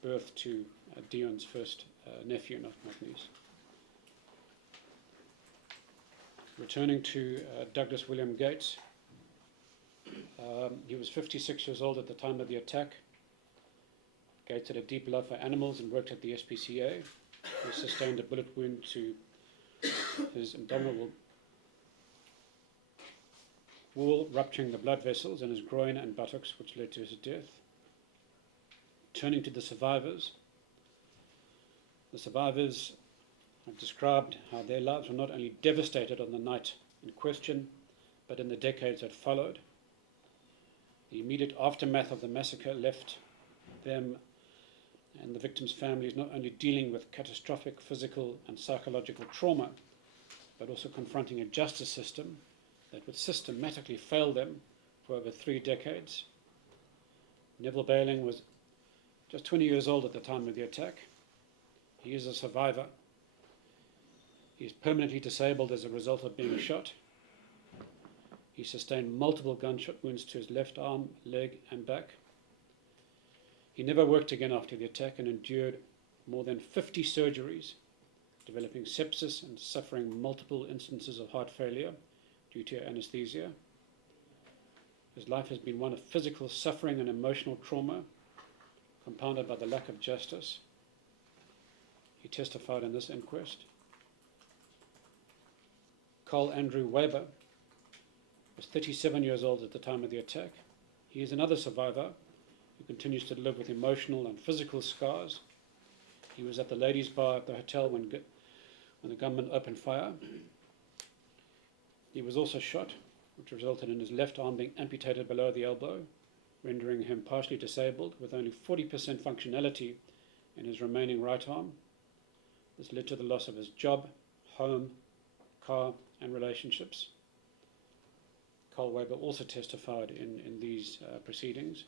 birth to Dion's first nephew, not niece. Returning to Douglas William Gates, he was 56 years old at the time of the attack. Gates had a deep love for animals and worked at the SPCA. He sustained a bullet wound to his abdominal wall, rupturing the blood vessels in his groin and buttocks, which led to his death. Turning to the survivors have described how their lives were not only devastated on the night in question, but in the decades that followed. The immediate aftermath of the massacre left them and the victims' families not only dealing with catastrophic physical and psychological trauma, but also confronting a justice system that would systematically fail them for over 3 decades. Neville Baling was just 20 years old at the time of the attack. He is a survivor. He is permanently disabled as a result of being shot. He sustained multiple gunshot wounds to his left arm, leg and back. He never worked again after the attack and endured more than 50 surgeries, developing sepsis and suffering multiple instances of heart failure due to anesthesia. His life has been one of physical suffering and emotional trauma, compounded by the lack of justice. He testified in this inquest. Carl Andrew Weber was 37 years old at the time of the attack. He is another survivor who continues to live with emotional and physical scars. He was at the ladies' bar at the hotel when the gunman opened fire. He was also shot, which resulted in his left arm being amputated below the elbow, rendering him partially disabled with only 40% functionality in his remaining right arm. This led to the loss of his job, home, car and relationships. Carl Weber also testified in these proceedings.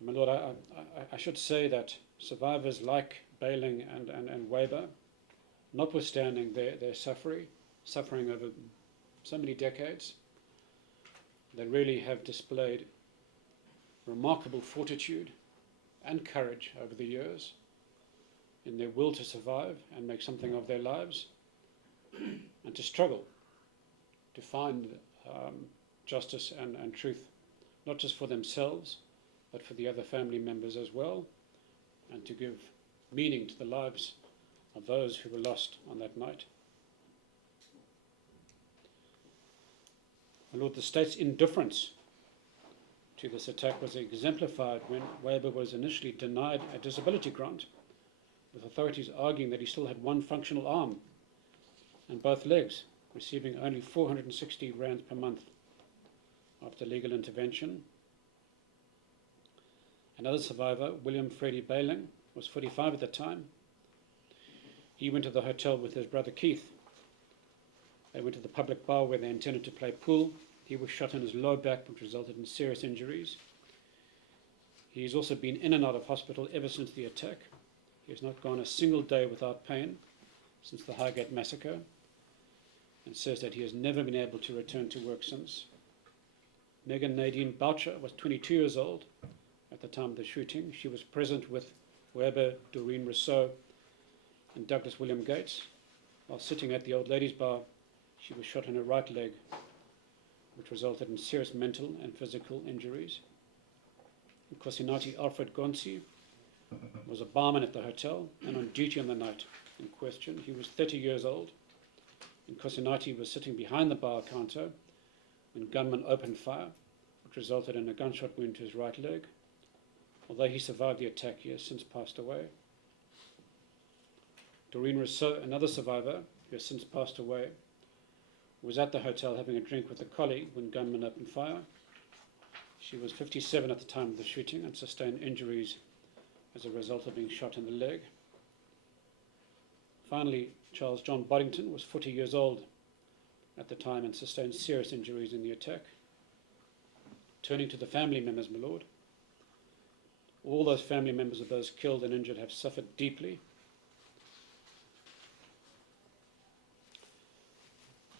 My Lord, I should say that survivors like Bayling and Weber, notwithstanding their suffering over so many decades, they really have displayed remarkable fortitude and courage over the years in their will to survive and make something of their lives, and to struggle to find justice and truth, not just for themselves, but for the other family members as well, and to give meaning to the lives of those who were lost on that night. My Lord, the state's indifference to this attack was exemplified when Weber was initially denied a disability grant, with authorities arguing that he still had one functional arm and both legs, receiving only 460 rands per month after legal intervention. Another survivor, William Freddie Bayling, was 45 at the time. He went to the hotel with his brother Keith. They went to the public bar where they intended to play pool. He was shot in his low back, which resulted in serious injuries. He's also been in and out of hospital ever since the attack. He has not gone a single day without pain since the Highgate Massacre, and says that he has never been able to return to work since. Megan Nadine Boucher was 22 years old at the time of the shooting. She was present with Weber, Doreen Rousseau, and Douglas William Gates. While sitting at the old ladies' bar, she was shot in her right leg, which resulted in serious mental and physical injuries. Nkosinati Alfred Gonsi was a barman at the hotel and on duty on the night in question. He was 30 years old. Nkosinati was sitting behind the bar counter when gunmen opened fire, which resulted in a gunshot wound to his right leg. Although he survived the attack, he has since passed away. Doreen Rousseau, another survivor who has since passed away, was at the hotel having a drink with a colleague when gunmen opened fire. She was 57 at the time of the shooting and sustained injuries as a result of being shot in the leg. Finally, Charles John Boddington was 40 years old at the time and sustained serious injuries in the attack. Turning to the family members, my Lord, all those family members of those killed and injured have suffered deeply.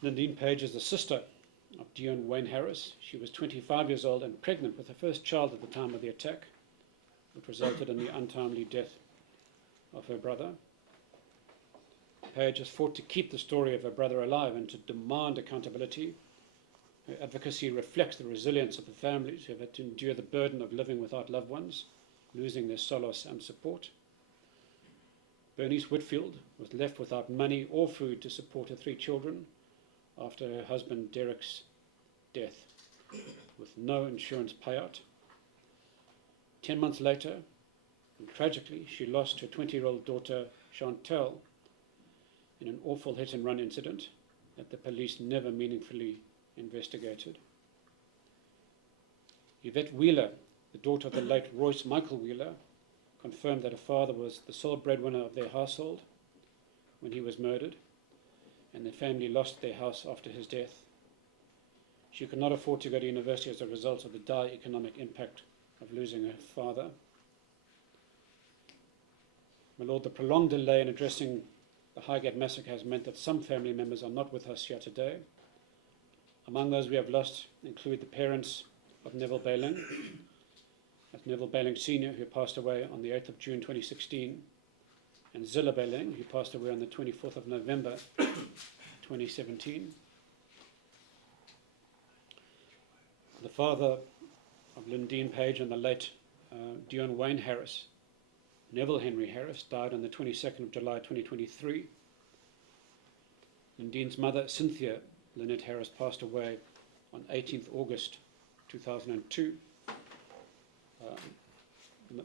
Nadine Page is the sister of Dion Wayne Harris. She was 25 years old and pregnant with her first child at the time of the attack, which resulted in the untimely death of her brother. Page has fought to keep the story of her brother alive and to demand accountability. Her advocacy reflects the resilience of the families who have had to endure the burden of living without loved ones, losing their solace and support. Bernice Whitfield was left without money or food to support her 3 children after her husband Derek's death, with no insurance payout. 10 months later, and tragically, she lost her 20-year-old daughter Chantel in an awful hit-and-run incident that the police never meaningfully investigated. Yvette Wheeler, the daughter of the late Royce Michael Wheeler, confirmed that her father was the sole breadwinner of their household when he was murdered, and their family lost their house after his death. She could not afford to go to university as a result of the dire economic impact of losing her father. My Lord, the prolonged delay in addressing the Highgate Massacre has meant that some family members are not with us here today. Among those we have lost include the parents of Neville Bayling, Neville Bayling Sr., who passed away on the 8th of June 2016, and Zilla Bayling, who passed away on the 24th of November 2017. The father of Lindeen Page and the late Dion Wayne Harris, Neville Henry Harris, died on the 22nd of July 2023. Lindeen's mother, Cynthia Lynette Harris, passed away on 18th August 2002.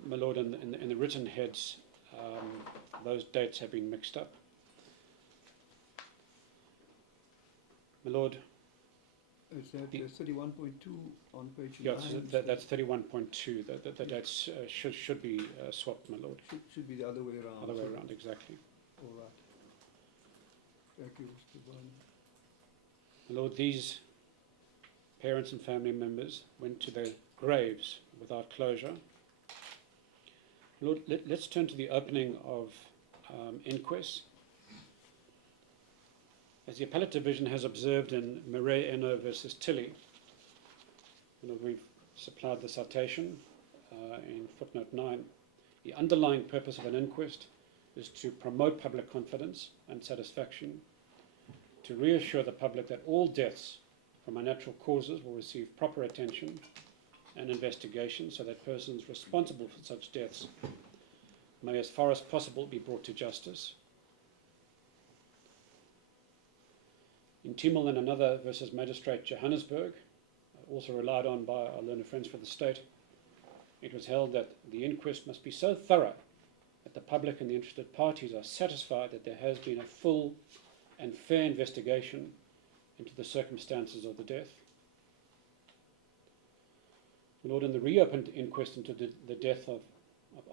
My Lord, in the written heads, those dates have been mixed up. My Lord, Is that 31.2 on page 9? yeah, that's 31.2. The dates should be swapped, my Lord. Should be the other way around. Other way around, exactly. All right. Thank you, Mr. Byrne. My Lord, these parents and family members went to their graves without closure, Lord, let's turn to the opening of Inquest. As the Appellate Division has observed in Murray Eno versus Tilly, we've supplied the citation in footnote 9. The underlying purpose of an inquest is to promote public confidence and satisfaction, to reassure the public that all deaths from unnatural causes will receive proper attention and investigation, so that persons responsible for such deaths may, as far as possible, be brought to justice. In Timel and another versus Magistrate Johannesburg, also relied on by our learned friends for the state, it was held that the inquest must be so thorough that the public and the interested parties are satisfied that there has been a full and fair investigation into the circumstances of the death. My Lord, in the reopened inquest into the death of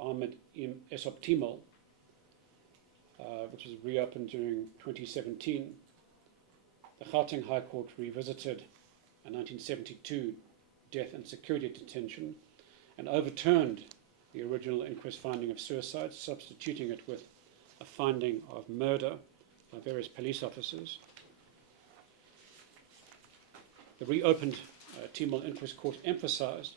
Ahmed Esop Timel, which was reopened during 2017, the Gauteng High Court revisited a 1972 death and security detention and overturned the original inquest finding of suicide, substituting it with a finding of murder by various police officers. The reopened Timel Inquest Court emphasised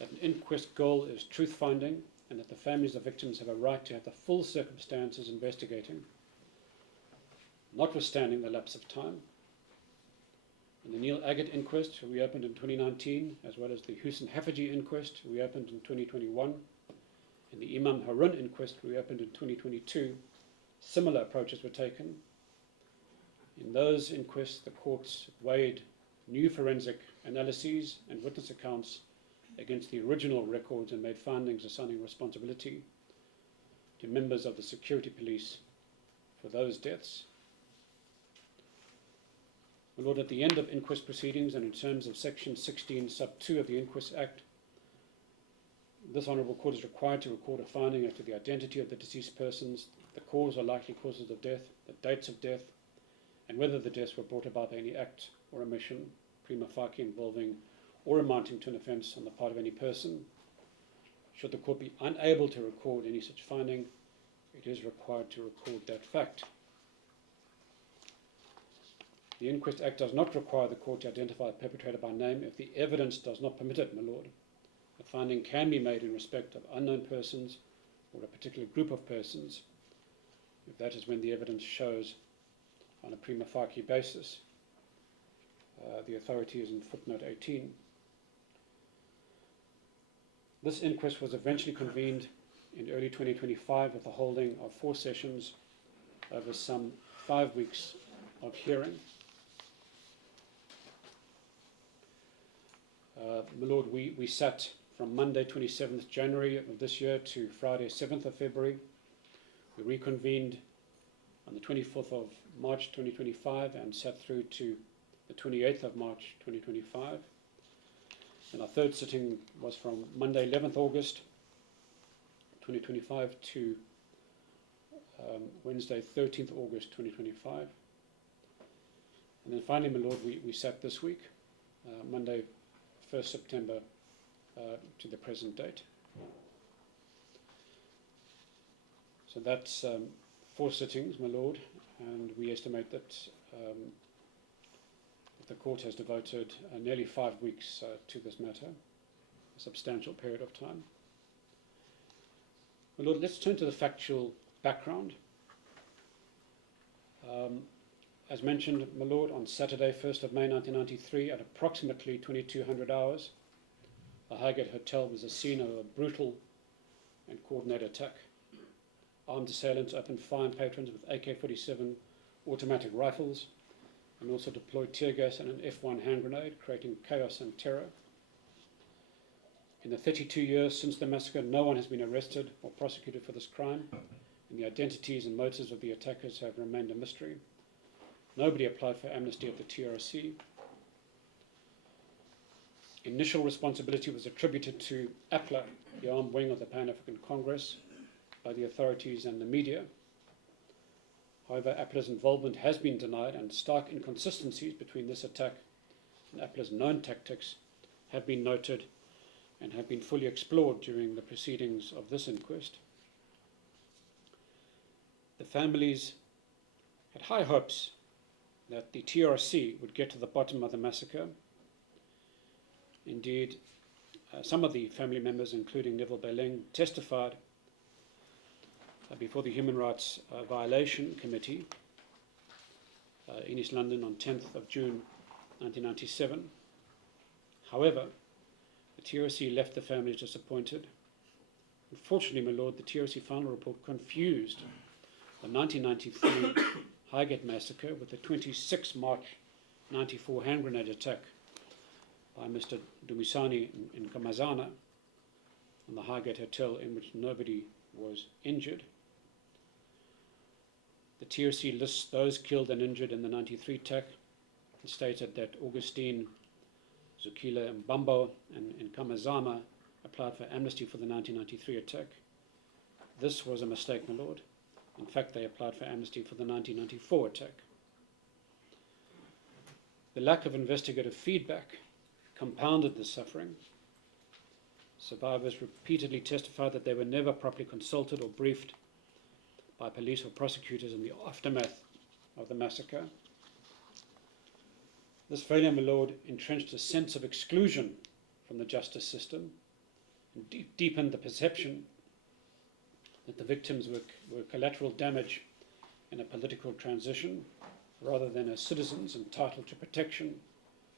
that an inquest goal is truth-finding and that the families of victims have a right to have the full circumstances investigating, notwithstanding the lapse of time. In the Neil Agate Inquest, reopened in 2019, as well as the Hussein Hafaji Inquest, reopened in 2021, and the Imam Harun Inquest, reopened in 2022, similar approaches were taken. In those inquests, the courts weighed new forensic analyses and witness accounts against the original records and made findings assigning responsibility to members of the security police for those deaths. My Lord, at the end of inquest proceedings and in terms of Section 16, Sub 2 of the Inquest Act, this Honourable Court is required to record a finding as to the identity of the deceased persons, the cause or likely causes of death, the dates of death, and whether the deaths were brought about by any act or omission, prima facie involving or amounting to an offence on the part of any person. Should the court be unable to record any such finding, it is required to record that fact. The Inquest Act does not require the court to identify a perpetrator by name if the evidence does not permit it, my Lord. A finding can be made in respect of unknown persons or a particular group of persons, if that is when the evidence shows on a prima facie basis. The authority is in footnote 18. This inquest was eventually convened in early 2025 with the holding of 4 sessions over some 5 weeks of hearing. My Lord, we sat from Monday 27th January of this year to Friday 7th of February. We reconvened on the 24th of March 2025 and sat through to the 28th of March 2025. And our third sitting was from Monday 11th August 2025 to Wednesday 13th August 2025. And then finally, my Lord, we sat this week, Monday 1st September to the present date. So that's 4 sittings, my Lord, and we estimate that the court has devoted nearly 5 weeks to this matter, a substantial period of time. My Lord, let's turn to the factual background. As mentioned, my Lord, on Saturday, 1st of May 1993, at approximately 2200 hours, the Highgate Hotel was the scene of a brutal and coordinated attack. Armed assailants opened fire on patrons with AK-47 automatic rifles and also deployed tear gas and an F1 hand grenade, creating chaos and terror. In the 32 years since the massacre, no one has been arrested or prosecuted for this crime, and the identities and motives of the attackers have remained a mystery. Nobody applied for amnesty at the TRC. Initial responsibility was attributed to APLA, the armed wing of the Pan-African Congress, by the authorities and the media. However, APLA's involvement has been denied, and stark inconsistencies between this attack and APLA's known tactics have been noted and have been fully explored during the proceedings of this inquest. The families had high hopes that the TRC would get to the bottom of the massacre. Indeed, some of the family members, including Neville Belling, testified before the Human Rights Violation Committee in East London on 10th of June 1997. However, the TRC left the families disappointed. Unfortunately, my lord, the TRC final report confused the 1993 Highgate massacre with the 26 March 94 hand grenade attack by Mr. Dumisani in Kamazana in the Highgate Hotel, in which nobody was injured. The TRC lists those killed and injured in the 93 attack and stated that Augustine Zukile Mbambo and Kamazama applied for amnesty for the 1993 attack. This was a mistake, my lord. In fact, they applied for amnesty for the 1994 attack. The lack of investigative feedback compounded the suffering. Survivors repeatedly testified that they were never properly consulted or briefed by police or prosecutors in the aftermath of the massacre. This failure, my lord, entrenched a sense of exclusion from the justice system and deepened the perception that the victims were collateral damage in a political transition rather than as citizens entitled to protection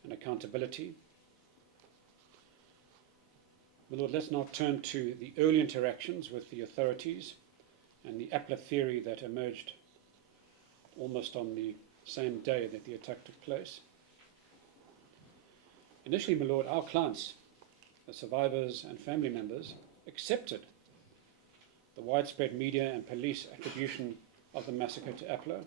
and accountability. My lord, let's now turn to the early interactions with the authorities and the APLA theory that emerged almost on the same day that the attack took place. Initially, my lord, our clients, the survivors and family members, accepted the widespread media and police attribution of the massacre to APLA.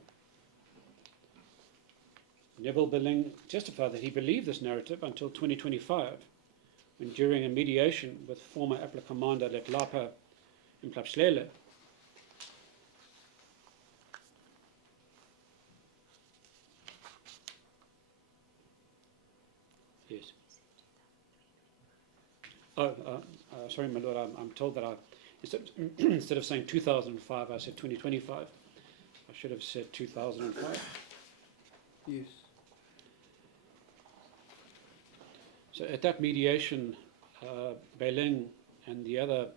Neville Belling testified that he believed this narrative until 2025, when during a mediation with former APLA commander Letlapa Mhlapslele, yes. Sorry, my lord, I'm told that instead of saying 2005, I said 2025. I should have said 2005. Yes. So at that mediation, Belling and the other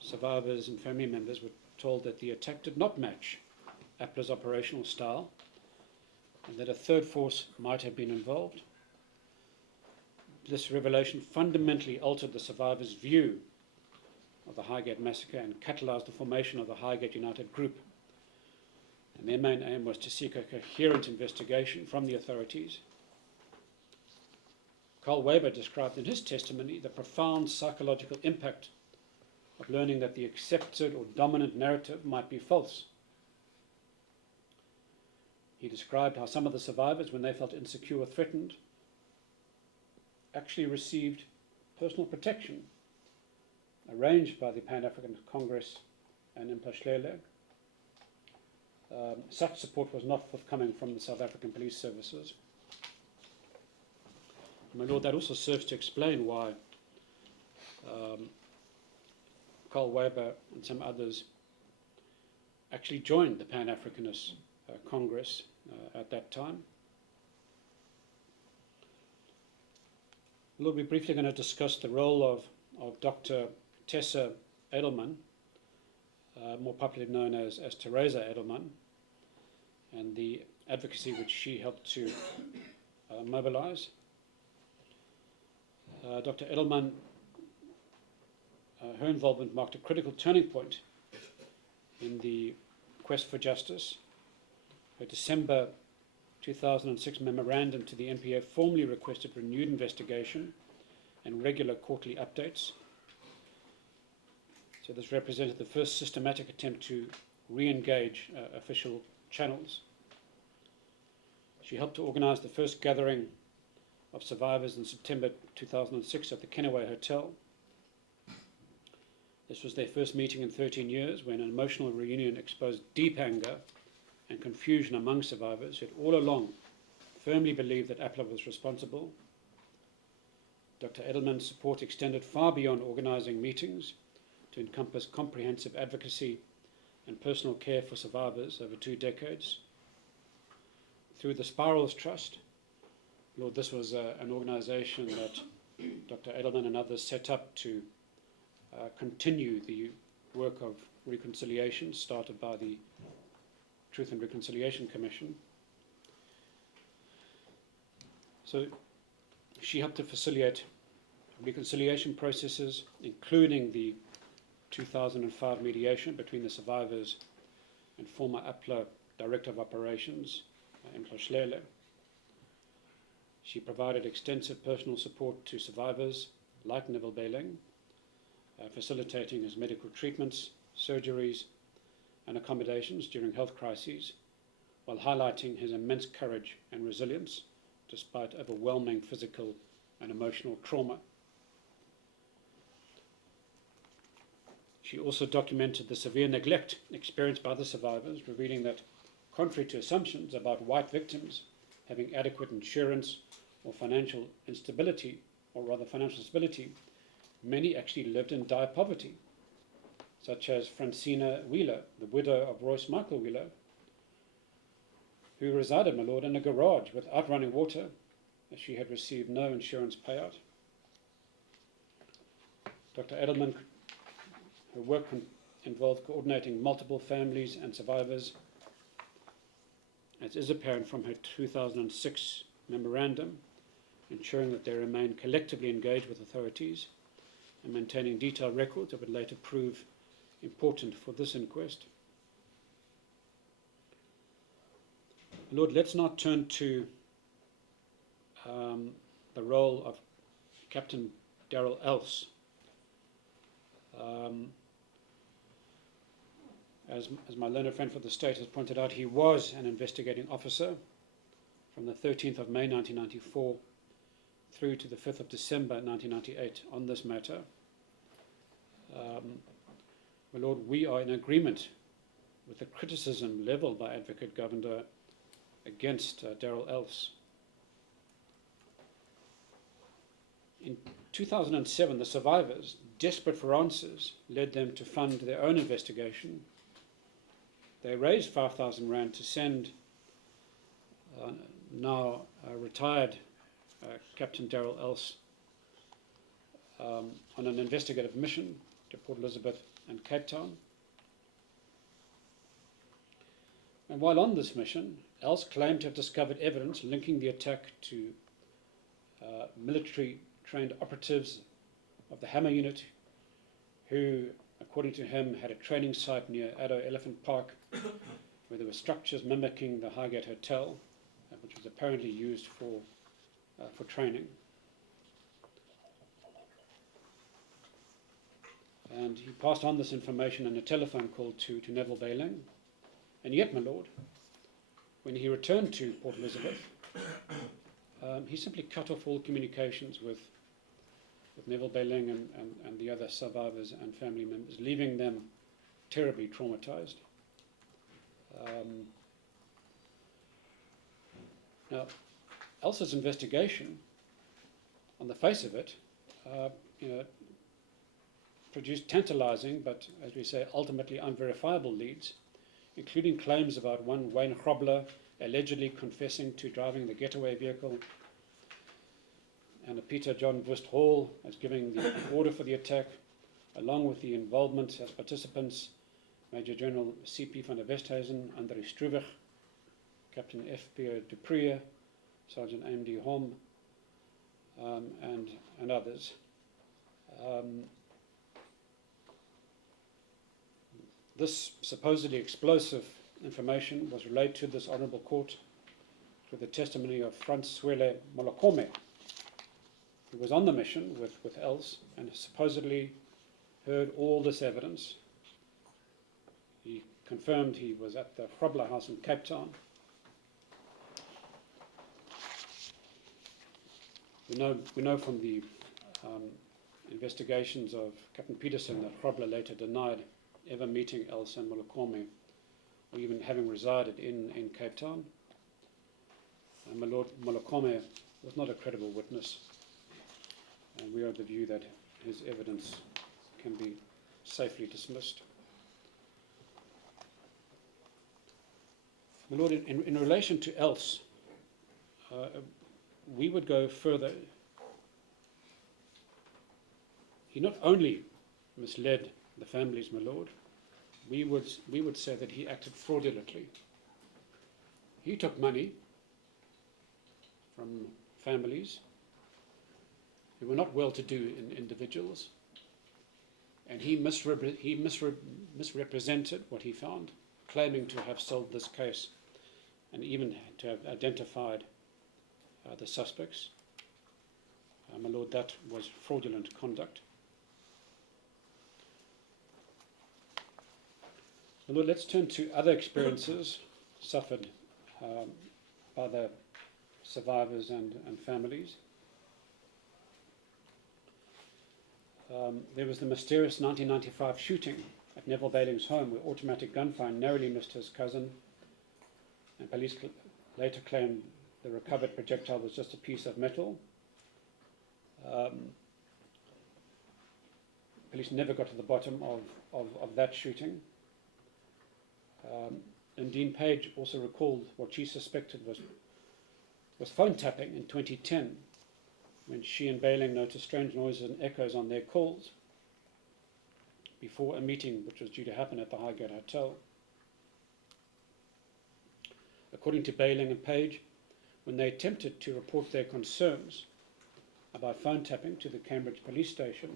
survivors and family members were told that the attack did not match APLA's operational style and that a third force might have been involved. This revelation fundamentally altered the survivors' view of the Highgate massacre and catalysed the formation of the Highgate United Group. And their main aim was to seek a coherent investigation from the authorities. Carl Weber described in his testimony the profound psychological impact of learning that the accepted or dominant narrative might be false. He described how some of the survivors, when they felt insecure or threatened, actually received personal protection arranged by the Pan-African Congress and Mhlapslele. Such support was not forthcoming from the South African police services. My lord, that also serves to explain why Carl Weber and some others actually joined the Pan-Africanist Congress at that time. Lord, we're briefly going to discuss the role of Dr. Tessa Edelman, more popularly known as Teresa Edelman, and the advocacy which she helped to mobilize. Dr. Edelman, her involvement marked a critical turning point in the quest for justice. Her December 2006 memorandum to the NPA formally requested renewed investigation and regular quarterly updates. So this represented the first systematic attempt to re-engage official channels. She helped to organize the first gathering of survivors in September 2006 at the Kenaway Hotel. This was their first meeting in 13 years, when an emotional reunion exposed deep anger and confusion among survivors who had all along firmly believed that APLA was responsible. Dr. Edelman's support extended far beyond organising meetings to encompass comprehensive advocacy and personal care for survivors over 2 decades. Through the Spirals Trust, Lord, this was an organisation that Dr. Edelman and others set up to continue the work of reconciliation started by the Truth and Reconciliation Commission. So she helped to facilitate reconciliation processes, including the 2005 mediation between the survivors and former APLA Director of Operations, Mhloshlele. She provided extensive personal support to survivors like Neville Beling, facilitating his medical treatments, surgeries, and accommodations during health crises, while highlighting his immense courage and resilience despite overwhelming physical and emotional trauma. She also documented the severe neglect experienced by the survivors, revealing that, contrary to assumptions about white victims having adequate insurance or financial stability, many actually lived in dire poverty, such as Francina Wheeler, the widow of Royce Michael Wheeler, who resided, my lord, in a garage without running water, as she had received no insurance payout. Dr. Edelman, her work involved coordinating multiple families and survivors, as is apparent from her 2006 memorandum, ensuring that they remain collectively engaged with authorities and maintaining detailed records that would later prove important for this inquest. Lord, let's now turn to the role of Captain Darrell Else. As my learned friend for the state has pointed out, he was an investigating officer from the 13th of May 1994 through to the 5th of December 1998 on this matter. My Lord, we are in agreement with the criticism levelled by Advocate Govender against Darrell Else. In 2007, the survivors, desperate for answers, led them to fund their own investigation. They raised 5,000 rand to send now retired Captain Darrell Else on an investigative mission to Port Elizabeth and Cape Town. And while on this mission, Else claimed to have discovered evidence linking the attack to military-trained operatives of the Hammer Unit, who, according to him, had a training site near Addo Elephant Park, where there were structures mimicking the Highgate Hotel, which was apparently used for training. And he passed on this information in a telephone call to Neville Beling. And yet, my lord, when he returned to Port Elizabeth, he simply cut off all communications with Neville Beling and the other survivors and family members, leaving them terribly traumatized. Now, Elsa's investigation, on the face of it, produced tantalizing, but as we say, ultimately unverifiable leads, including claims about one Wayne Grobler allegedly confessing to driving the getaway vehicle, and a Peter John Wust Hall as giving the order for the attack, along with the involvement as participants Major General C.P. van der Westhuizen, André Struwig, Captain F.P. Dupree, Sergeant A.M.D. Holm, and others. This supposedly explosive information was relayed to this honourable court through the testimony of Frans Swele Molokome, who was on the mission with Else and supposedly heard all this evidence. He confirmed he was at the Grobler House in Cape Town. We know from the investigations of Captain Peterson that Grobler later denied ever meeting Else and Molokome, or even having resided in Cape Town. And my Lord, Molokome was not a credible witness. and we are of the view that his evidence can be safely dismissed. My Lord, in relation to else, we would go further. He not only misled the families, my Lord, we would say that he acted fraudulently. He took money from families who were not well-to-do individuals, and he misrepresented what he found, claiming to have solved this case and even to have identified the suspects. My Lord, that was fraudulent conduct. My Lord, let's turn to other experiences suffered by the survivors and families. There was the mysterious 1995 shooting at Neville Bailing's home, where automatic gunfire narrowly missed his cousin, and police later claimed the recovered projectile was just a piece of metal. Police never got to the bottom of that shooting. And Dean Page also recalled what she suspected was phone tapping in 2010, when she and Bailing noticed strange noises and echoes on their calls before a meeting which was due to happen at the Highgate Hotel. According to Bailing and Page, when they attempted to report their concerns about phone tapping to the Cambridge police station,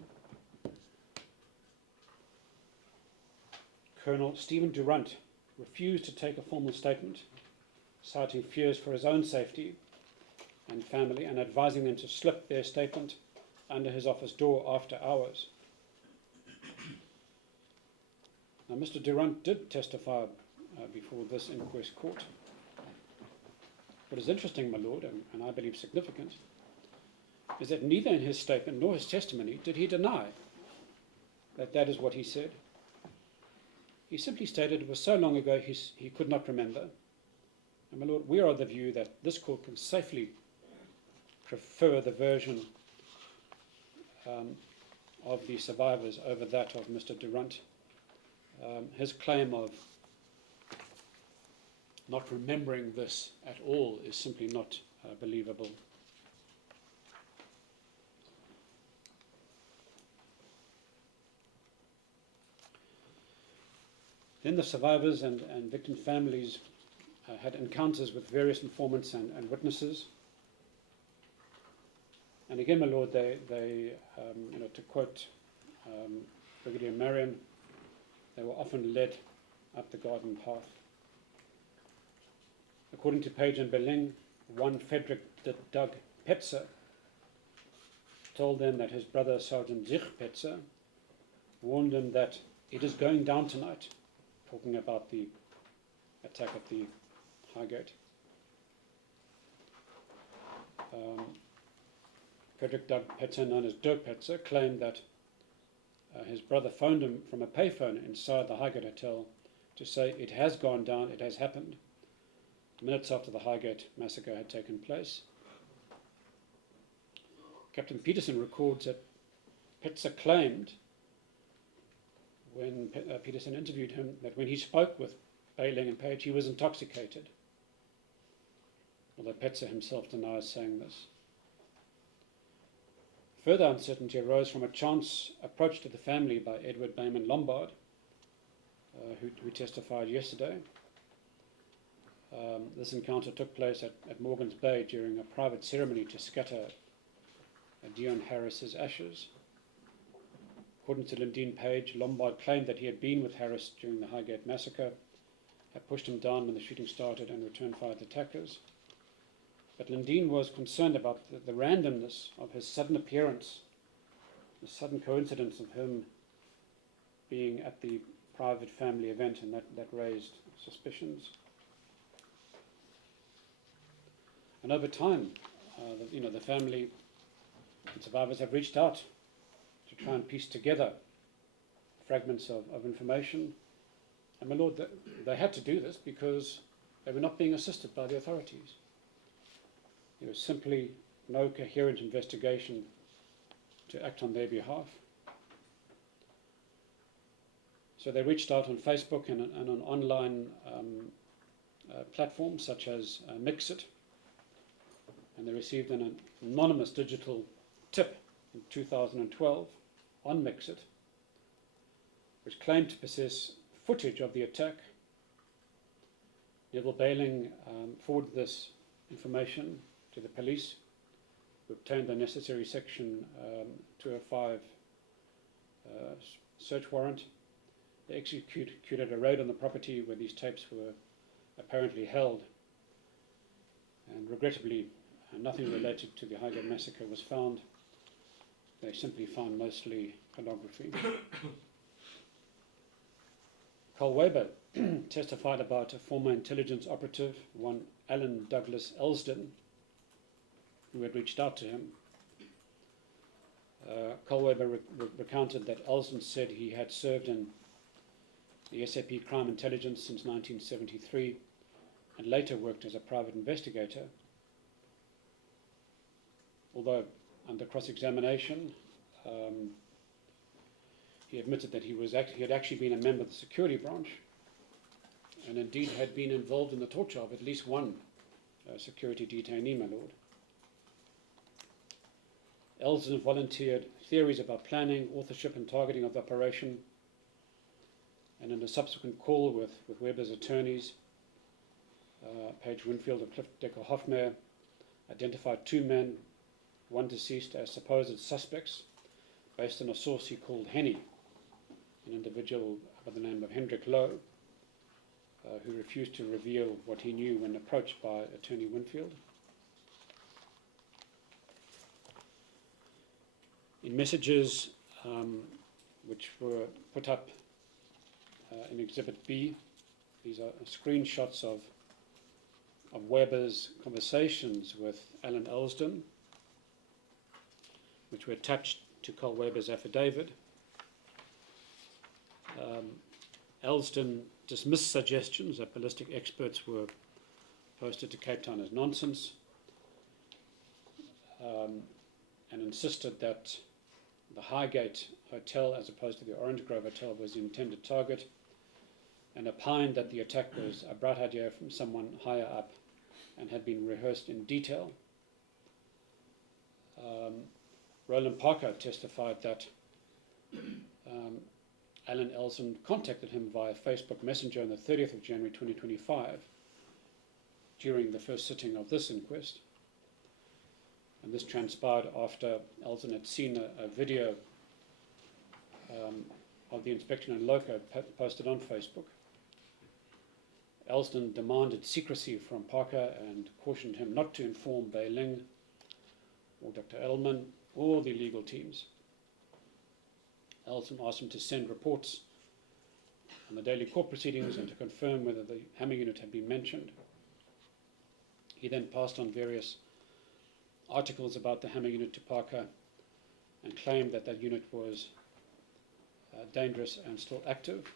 Colonel Stephen Durant refused to take a formal statement, citing fears for his own safety and family, and advising them to slip their statement under his office door after hours. Now, Mr. Durant did testify before this inquest court. What is interesting, my Lord, and I believe significant, is that neither in his statement nor his testimony did he deny that that is what he said. He simply stated it was so long ago he could not remember. And my Lord, we are of the view that this court can safely prefer the version of the survivors over that of Mr. Durant. His claim of not remembering this at all is simply not believable. Then the survivors and victim families had encounters with various informants and witnesses. And again, my Lord, they to quote Brigadier Marion, they were often led up the garden path. According to Page and Belling, one Frederick Doug Petzer told them that his brother Sergeant Zich Petzer warned him that it is going down tonight, talking about the attack at the Highgate. Frederick Doug Petzer, known as Dirk Petzer, claimed that his brother phoned him from a payphone inside the Highgate Hotel to say it has gone down, it has happened, minutes after the Highgate massacre had taken place. Captain Peterson records that Petzer claimed, when Peterson interviewed him, that when he spoke with Bailing and Page, he was intoxicated, although Petzer himself denies saying this. Further uncertainty arose from a chance approach to the family by Edward Bayman Lombard, who testified yesterday. This encounter took place at Morgan's Bay during a private ceremony to scatter Dion Harris's ashes. According to Lindeen Page, Lombard claimed that he had been with Harris during the Highgate massacre, had pushed him down when the shooting started and returned fire at attackers. But Lindeen was concerned about the randomness of his sudden appearance, the sudden coincidence of him being at the private family event, and that raised suspicions. And over time, the family and survivors have reached out to try and piece together fragments of information. And my Lord, they had to do this because they were not being assisted by the authorities. There was simply no coherent investigation to act on their behalf. So they reached out on Facebook and on online platforms such as Mixit, and they received an anonymous digital tip in 2012 on Mixit, which claimed to possess footage of the attack. Neville Baling forwarded this information to the police, who obtained the necessary Section 205 search warrant. They executed a raid on the property where these tapes were apparently held, and regrettably nothing related to the Highgate massacre was found. They simply found mostly pornography. Carl Weber testified about a former intelligence operative, one Alan Douglas Elsden, who had reached out to him. Carl Weber recounted that Elsden said he had served in the SAP Crime Intelligence since 1973 and later worked as a private investigator. Although under cross-examination, he admitted that he had actually been a member of the security branch and indeed had been involved in the torture of at least one security detainee, my lord. Elsden volunteered theories about planning, authorship and targeting of the operation, and in a subsequent call with Weber's attorneys, Paige Winfield and Cliff Decker-Hoffmeyer identified two men, one deceased, as supposed suspects based on a source he called Henny, an individual by the name of Hendrik Lowe, who refused to reveal what he knew when approached by Attorney Winfield. In messages which were put up in Exhibit B, these are screenshots of Weber's conversations with Alan Elsden, which were attached to Carl Weber's affidavit. Elsden dismissed suggestions that ballistic experts were posted to Cape Town as nonsense, and insisted that the Highgate Hotel, as opposed to the Orange Grove Hotel, was the intended target, and opined that the attack was a bright idea from someone higher up and had been rehearsed in detail. Roland Parker testified that Alan Elsden contacted him via Facebook Messenger on the 30th of January 2025 during the first sitting of this inquest. And this transpired after Elsden had seen a video of the inspection and loco posted on Facebook. Elsden demanded secrecy from Parker and cautioned him not to inform Baling or Dr. Edelman or the legal teams. Elsden asked him to send reports on the daily court proceedings and to confirm whether the Hammer unit had been mentioned. He then passed on various articles about the Hammer unit to Parker and claimed that that unit was dangerous and still active.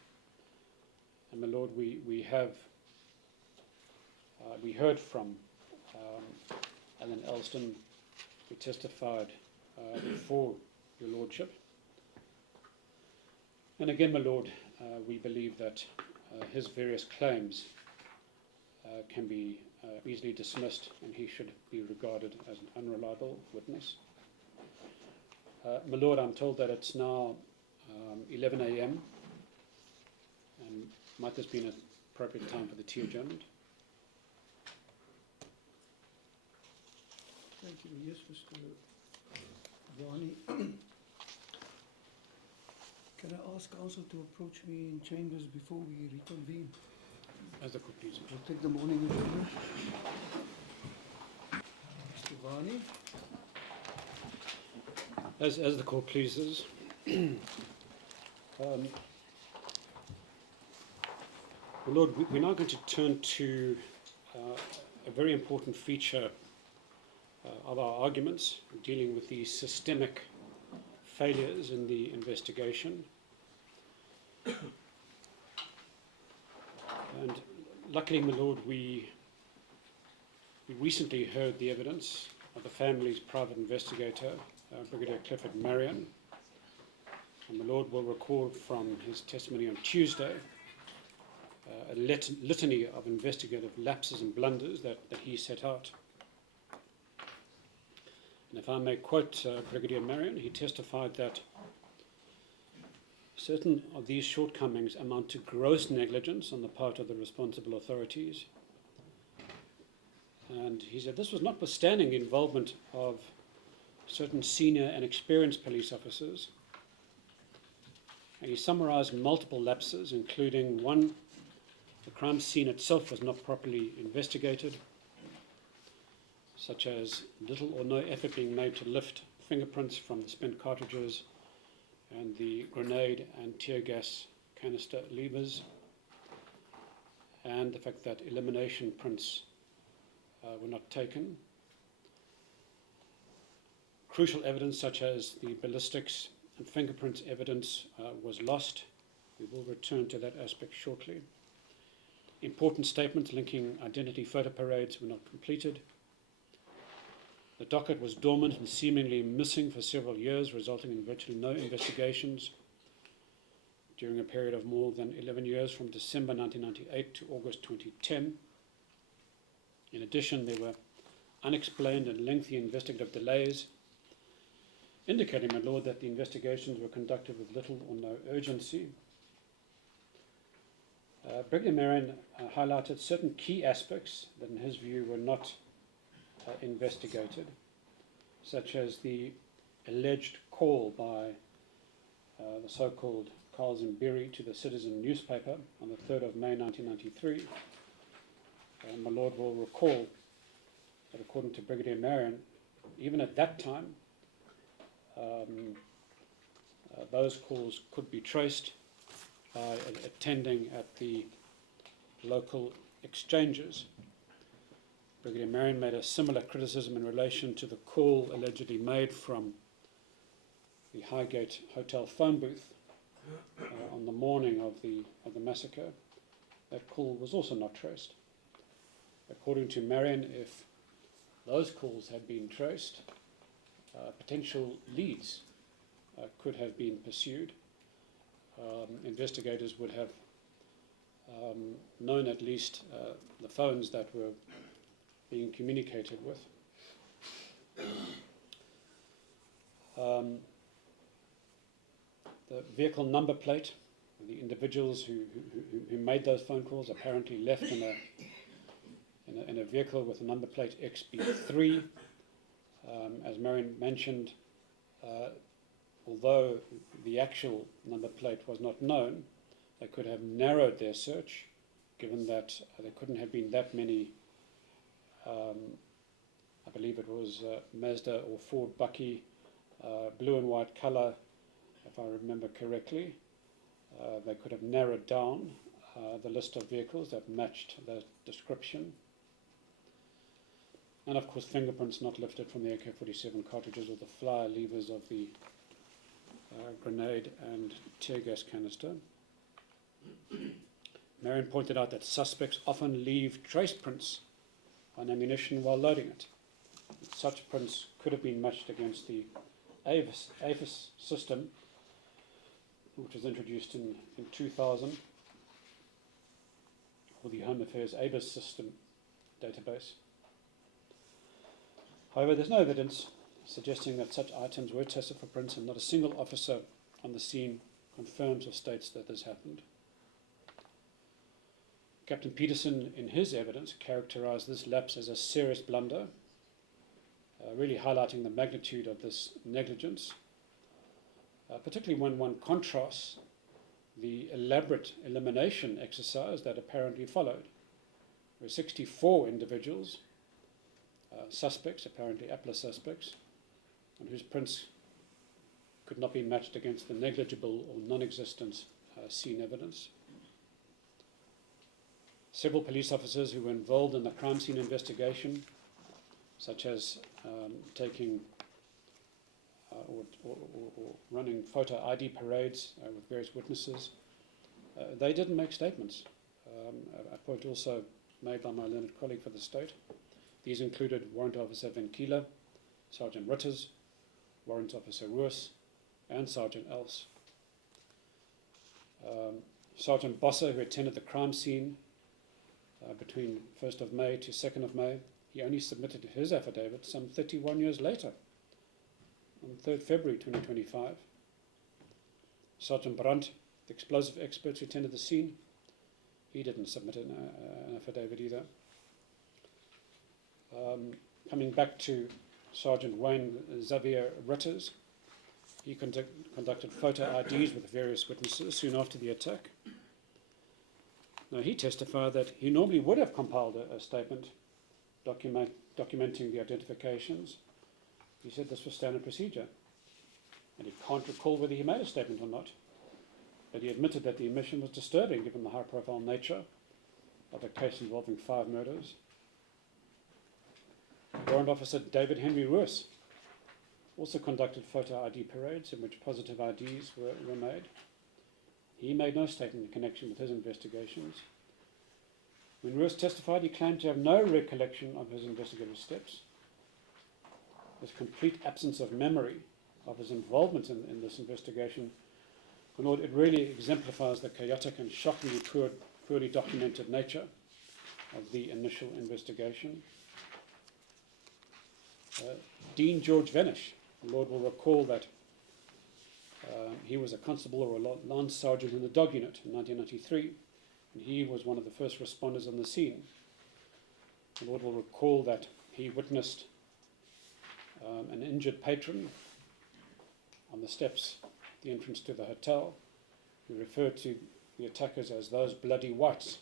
And my lord, we heard from Alan Elsden, who testified before your lordship. And again, my lord, we believe that his various claims can be easily dismissed, and he should be regarded as an unreliable witness. My lord, I'm told that it's now 11 a.m. and might this be an appropriate time for the tea adjournment? Thank you. Yes, Mr. Varney. Can I ask counsel to approach me in chambers before we reconvene? As the court pleases. We'll take the morning agenda. Mr. Varney. As the court pleases. Well, Lord, we're now going to turn to a very important feature of our arguments, dealing with the systemic failures in the investigation. And luckily, my lord, we recently heard the evidence of the family's private investigator, Brigadier Clifford Marion. And my Lord will recall from his testimony on Tuesday a litany of investigative lapses and blunders that he set out. And if I may quote Brigadier Marion, he testified that certain of these shortcomings amount to gross negligence on the part of the responsible authorities. And he said this was notwithstanding the involvement of certain senior and experienced police officers. And he summarized multiple lapses, including one, the crime scene itself was not properly investigated, such as little or no effort being made to lift fingerprints from the spent cartridges and the grenade and tear gas canister levers, and the fact that elimination prints were not taken. Crucial evidence such as the ballistics and fingerprints evidence was lost. We will return to that aspect shortly. Important statements linking identity photo parades were not completed. The docket was dormant and seemingly missing for several years, resulting in virtually no investigations during a period of more than 11 years from December 1998 to August 2010. In addition, there were unexplained and lengthy investigative delays, indicating, my Lord, that the investigations were conducted with little or no urgency. Brigadier Marion highlighted certain key aspects that, in his view, were not investigated, such as the alleged call by the so-called Carl Zimbiri to the Citizen newspaper on the 3rd of May 1993. My Lord will recall that according to Brigadier Marion, even at that time, those calls could be traced by attending at the local exchanges. Brigadier Marion made a similar criticism in relation to the call allegedly made from the Highgate hotel phone booth on the morning of the massacre. That call was also not traced. According to Marion, if those calls had been traced, potential leads could have been pursued. Investigators would have known at least the phones that were being communicated with. The vehicle number plate, the individuals who made those phone calls apparently left in a vehicle with a number plate XB3. As Marion mentioned, although the actual number plate was not known, they could have narrowed their search, given that there couldn't have been that many, I believe it was Mazda or Ford Bucky, blue and white colour, if I remember correctly. They could have narrowed down the list of vehicles that matched that description. And of course, fingerprints not lifted from the AK-47 cartridges or the flyer levers of the grenade and tear gas canister. Marion pointed out that suspects often leave trace prints on ammunition while loading it. Such prints could have been matched against the AVIS system, which was introduced in 2000, or the Home Affairs AVIS system database. However, there's no evidence suggesting that such items were tested for prints, and not a single officer on the scene confirms or states that this happened. Captain Peterson, in his evidence, characterized this lapse as a serious blunder, really highlighting the magnitude of this negligence, particularly when one contrasts the elaborate elimination exercise that apparently followed, where 64 individuals, suspects, apparently APLA suspects, and whose prints could not be matched against the negligible or non-existent scene evidence. Several police officers who were involved in the crime scene investigation, such as taking or running photo ID parades with various witnesses, they didn't make statements. A point also made by my learned colleague for the state. These included Warrant Officer Venkila, Sergeant Ritters, Warrant Officer Roos, and Sergeant Else. Sergeant Bosser, who attended the crime scene between 1st of May to 2nd of May, he only submitted his affidavit some 31 years later, on 3rd February 2025. Sergeant Brandt, the explosive expert who attended the scene, he didn't submit an affidavit either. Coming back to Sergeant Wayne Xavier Ritters, he conducted photo IDs with various witnesses soon after the attack. Now, he testified that he normally would have compiled a statement documenting the identifications. He said this was standard procedure, and he can't recall whether he made a statement or not. But he admitted that the omission was disturbing given the high-profile nature of a case involving 5 murders. Warrant Officer David Henry Roos also conducted photo ID parades in which positive IDs were made. He made no statement in connection with his investigations. When Roos testified, he claimed to have no recollection of his investigative steps. This complete absence of memory of his involvement in this investigation, my Lord, it really exemplifies the chaotic and shockingly poorly documented nature of the initial investigation. Dean George Venish, the Lord will recall that he was a constable or a lance sergeant in the dog unit in 1993, and he was one of the first responders on the scene. The Lord will recall that he witnessed an injured patron on the steps, the entrance to the hotel. He referred to the attackers as those bloody whites.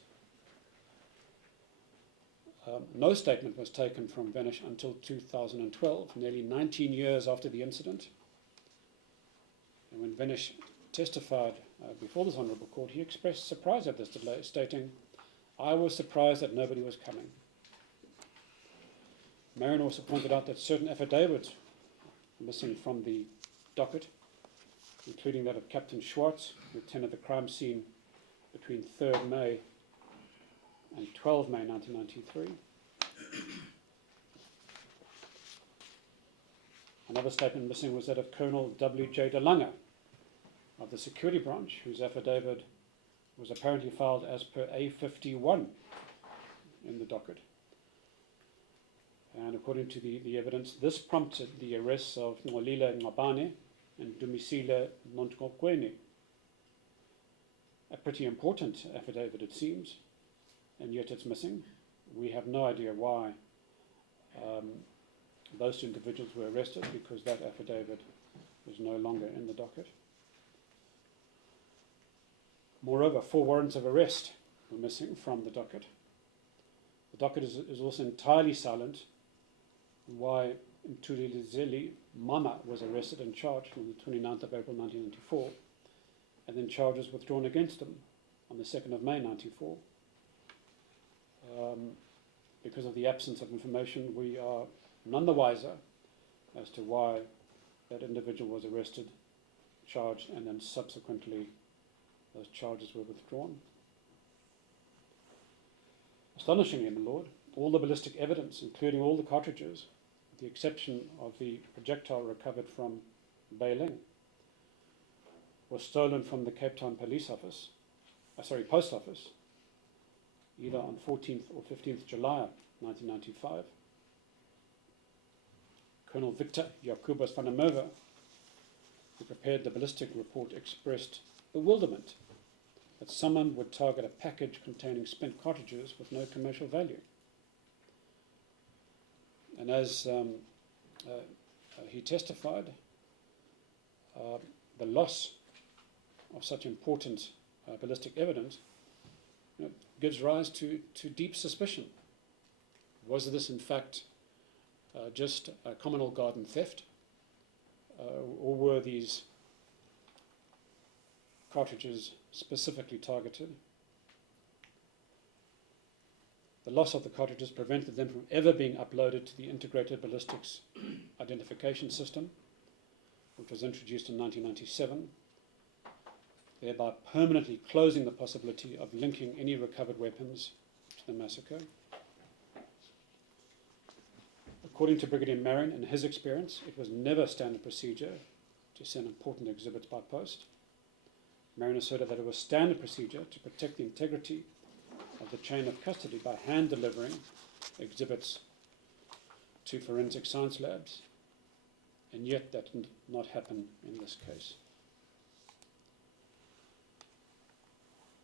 No statement was taken from Venish until 2012, nearly 19 years after the incident. And when Venish testified before this Honourable Court, he expressed surprise at this delay, stating, "I was surprised that nobody was coming." Marion also pointed out that certain affidavits were missing from the docket, including that of Captain Schwartz, who attended the crime scene between 3rd May and 12 May 1993. Another statement missing was that of Colonel W.J. De Lange of the security branch, whose affidavit was apparently filed as per A51 in the docket. And according to the evidence, this prompted the arrests of Ngolile Ngabane and Dumisile Nontgokwene. A pretty important affidavit, it seems, and yet it's missing. We have no idea why those 2 individuals were arrested, because that affidavit is no longer in the docket. Moreover, 4 warrants of arrest were missing from the docket. The docket is also entirely silent why Ntulilizeli Mama was arrested and charged on the 29th of April 1994, and then charges withdrawn against him on the 2nd of May 1994. Because of the absence of information, we are none the wiser as to why that individual was arrested, charged, and then subsequently those charges were withdrawn. Astonishingly, my Lord, all the ballistic evidence, including all the cartridges, with the exception of the projectile recovered from Beiling, was stolen from the Cape Town Post Office, either on 14th or 15th July 1995. Colonel Victor Jacobus van der Merwe, who prepared the ballistic report, expressed bewilderment that someone would target a package containing spent cartridges with no commercial value. And as he testified, the loss of such important ballistic evidence gives rise to deep suspicion. Was this in fact just a communal garden theft, or were these cartridges specifically targeted? The loss of the cartridges prevented them from ever being uploaded to the Integrated Ballistics Identification System, which was introduced in 1997, thereby permanently closing the possibility of linking any recovered weapons to the massacre. According to Brigadier Marin, in his experience, it was never standard procedure to send important exhibits by post. Marin asserted that it was standard procedure to protect the integrity of the chain of custody by hand delivering exhibits to forensic science labs, and yet that did not happen in this case.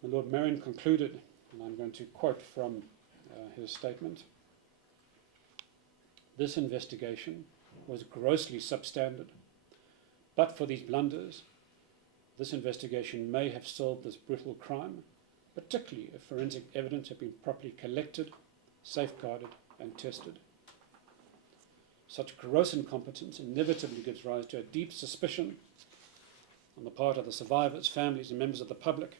My Lord Marin concluded, and I'm going to quote from his statement, "This investigation was grossly substandard. But for these blunders, this investigation may have solved this brutal crime, particularly if forensic evidence had been properly collected, safeguarded, and tested. Such gross incompetence inevitably gives rise to a deep suspicion on the part of the survivors, families, and members of the public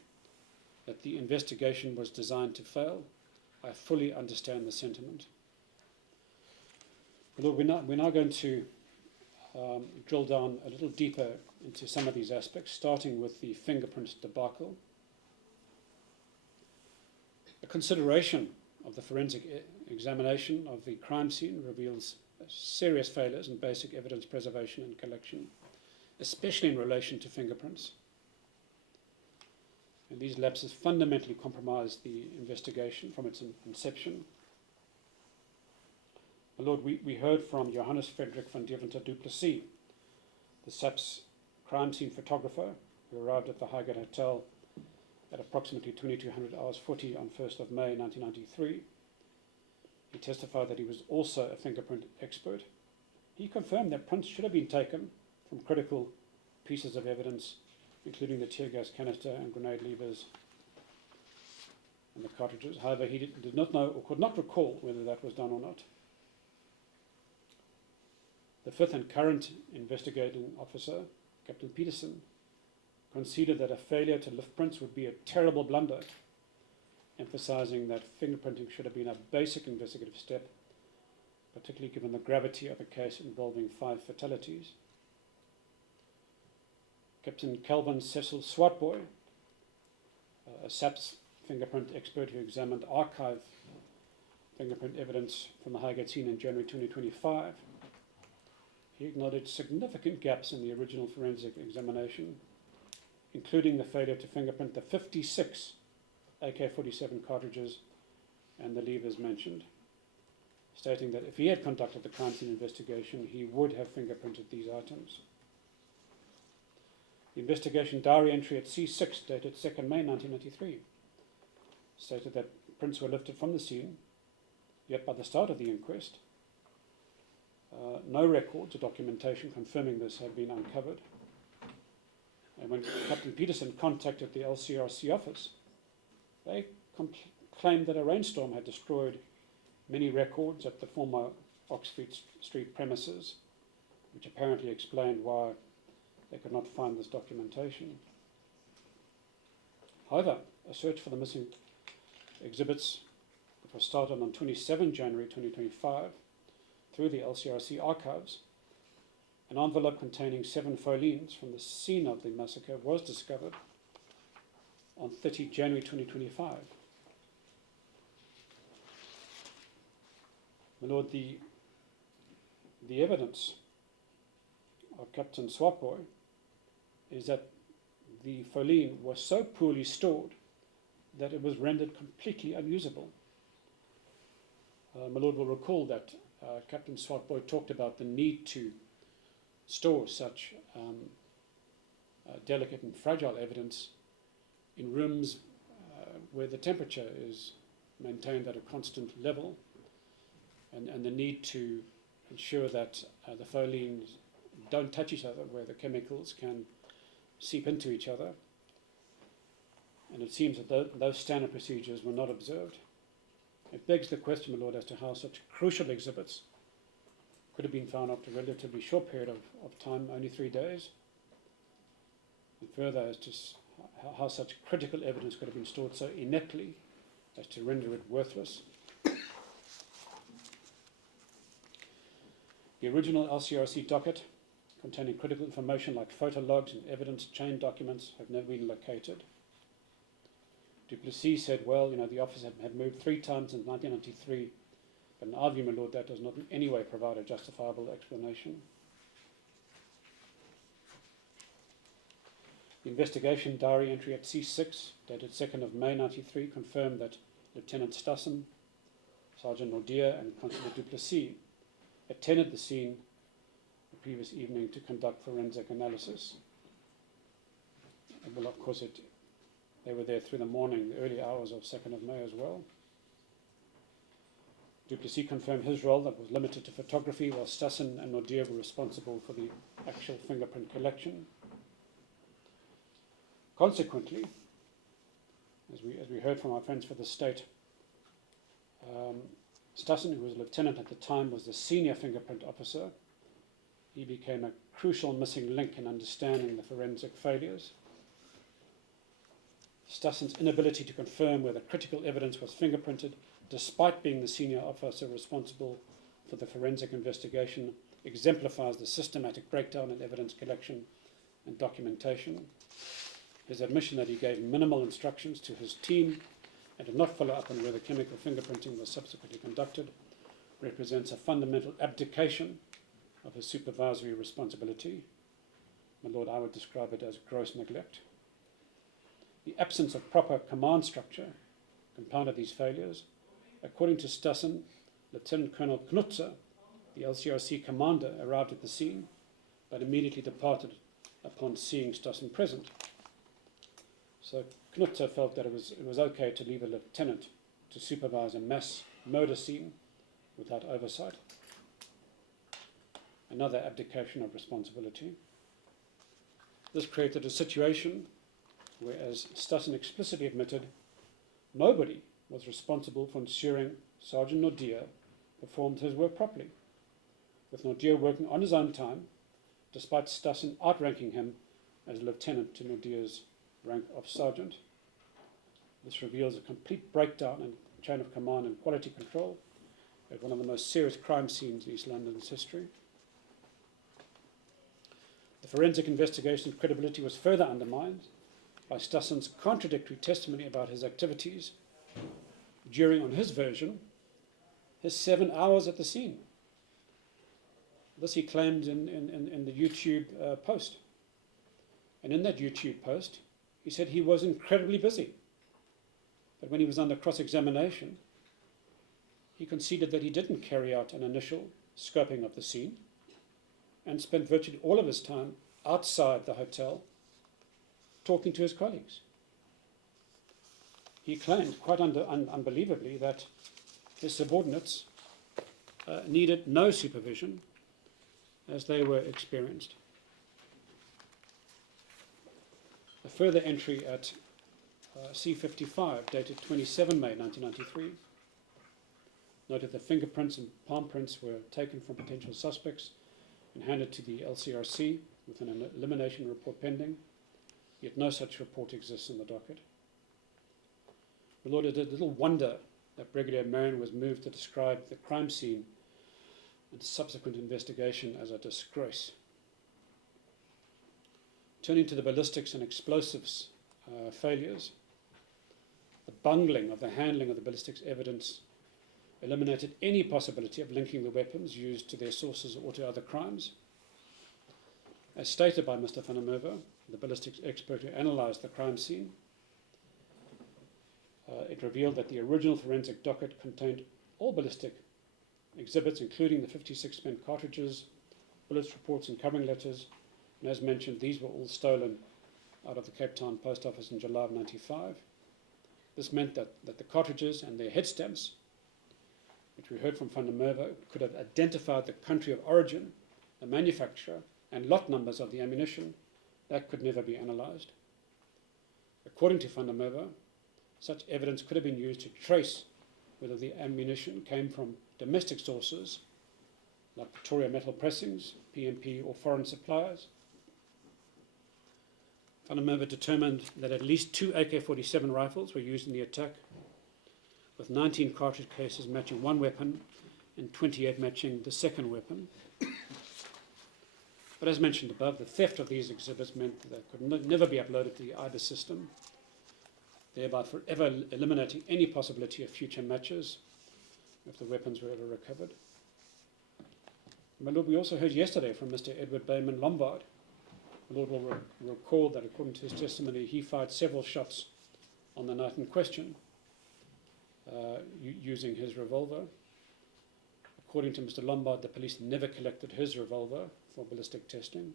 that the investigation was designed to fail. I fully understand the sentiment." Lord, we're now going to drill down a little deeper into some of these aspects, starting with the fingerprint debacle. A consideration of the forensic examination of the crime scene reveals serious failures in basic evidence preservation and collection, especially in relation to fingerprints. And these lapses fundamentally compromised the investigation from its inception. My Lord, we heard from Johannes Frederik van Deventer du Plessis, the SAP's crime scene photographer, who arrived at the Highgate Hotel at approximately 2200 hours 40 on 1st of May 1993. He testified that he was also a fingerprint expert. He confirmed that prints should have been taken from critical pieces of evidence, including the tear gas canister and grenade levers and the cartridges. However, he did not know or could not recall whether that was done or not. The fifth and current investigating officer, Captain Peterson, conceded that a failure to lift prints would be a terrible blunder, emphasizing that fingerprinting should have been a basic investigative step, particularly given the gravity of a case involving 5 fatalities. Captain Kelvin Cecil Swartboy, a SAPS fingerprint expert who examined archive fingerprint evidence from the Highgate scene in January 2025, he acknowledged significant gaps in the original forensic examination, including the failure to fingerprint the 56 AK-47 cartridges and the levers mentioned, stating that if he had conducted the crime scene investigation, he would have fingerprinted these items. The investigation diary entry at C6, dated 2nd May 1993, stated that prints were lifted from the scene, yet by the start of the inquest, no records or documentation confirming this had been uncovered. And when Captain Peterson contacted the LCRC office, they claimed that a rainstorm had destroyed many records at the former Oxford Street premises, which apparently explained why they could not find this documentation. However, a search for the missing exhibits that was started on 27 January 2025 through the LCRC archives, an envelope containing 7 foilines from the scene of the massacre was discovered on 30 January 2025. My Lord, the evidence of Captain Swartboy is that the foiline was so poorly stored that it was rendered completely unusable. My Lord will recall that Captain Swartboy talked about the need to store such delicate and fragile evidence in rooms where the temperature is maintained at a constant level, and the need to ensure that the foilines don't touch each other, where the chemicals can seep into each other. And it seems that those standard procedures were not observed. It begs the question, my Lord, as to how such crucial exhibits could have been found after a relatively short period of time, only 3 days, and further as to how such critical evidence could have been stored so ineptly as to render it worthless. The original LCRC docket, containing critical information like photo logs and evidence chain documents, have never been located. Du Plessis said, well, the office had moved 3 times in 1993, But in our view, my Lord, that does not in any way provide a justifiable explanation. The investigation diary entry at C6, dated 2nd of May 93, confirmed that Lieutenant Stassen, Sergeant Nordier and Constable Duplessis attended the scene the previous evening to conduct forensic analysis. And well, of course, they were there through the morning, the early hours of 2nd of May as well. Duplessis confirmed his role, that was limited to photography, while Stassen and Nordier were responsible for the actual fingerprint collection. Consequently, as we heard from our friends for the state, Stassen, who was a lieutenant at the time, was the senior fingerprint officer. He became a crucial missing link in understanding the forensic failures. Stassen's inability to confirm whether critical evidence was fingerprinted, despite being the senior officer responsible for the forensic investigation, exemplifies the systematic breakdown in evidence collection and documentation. His admission that he gave minimal instructions to his team and did not follow up on whether chemical fingerprinting was subsequently conducted represents a fundamental abdication of his supervisory responsibility. My Lord, I would describe it as gross neglect. The absence of proper command structure compounded these failures. According to Stassen, Lieutenant Colonel Knutzer, the LCRC commander, arrived at the scene but immediately departed upon seeing Stassen present. So Knutzer felt that it was okay to leave a lieutenant to supervise a mass murder scene without oversight. Another abdication of responsibility. This created a situation where, as Stassen explicitly admitted, nobody was responsible for ensuring Sergeant Nordier performed his work properly, with Nordier working on his own time, despite Stassen outranking him as a lieutenant to Nordier's rank of sergeant. This reveals a complete breakdown in chain of command and quality control at one of the most serious crime scenes in East London's history. The forensic investigation's credibility was further undermined by Stassen's contradictory testimony about his activities during, on his version, his 7 hours at the scene. This he claimed in the YouTube post. And in that YouTube post, he said he was incredibly busy. But when he was under cross-examination, he conceded that he didn't carry out an initial scoping of the scene and spent virtually all of his time outside the hotel talking to his colleagues. He claimed, quite unbelievably, that his subordinates needed no supervision as they were experienced. A further entry at C55, dated 27 May 1993, noted that fingerprints and palm prints were taken from potential suspects and handed to the LCRC with an elimination report pending, yet no such report exists in the docket. My Lord, it is little wonder that Brigadier Marion was moved to describe the crime scene and subsequent investigation as a disgrace. Turning to the ballistics and explosives failures, the bungling of the handling of the ballistics evidence eliminated any possibility of linking the weapons used to their sources or to other crimes. As stated by Mr. van der Merwe, the ballistics expert who analysed the crime scene, it revealed that the original forensic docket contained all ballistic exhibits, including the 56 spent cartridges, bullets, reports and covering letters, and as mentioned, these were all stolen out of the Cape Town Post Office in July of 95. This meant that the cartridges and their head stamps, which we heard from Van der Merwe, could have identified the country of origin, the manufacturer, and lot numbers of the ammunition. That could never be analysed. According to Van der Merwe, such evidence could have been used to trace whether the ammunition came from domestic sources, like Pretoria Metal Pressings, PMP, or foreign suppliers. Van der Merwe determined that at least 2 AK-47 rifles were used in the attack, with 19 cartridge cases matching one weapon and 28 matching the second weapon. But as mentioned above, the theft of these exhibits meant that they could never be uploaded to the IBIS system, thereby forever eliminating any possibility of future matches, if the weapons were ever recovered. My Lord, we also heard yesterday from Mr. Edward Bayman Lombard. My Lord will recall that according to his testimony, he fired several shots on the night in question using his revolver. According to Mr. Lombard, the police never collected his revolver for ballistic testing.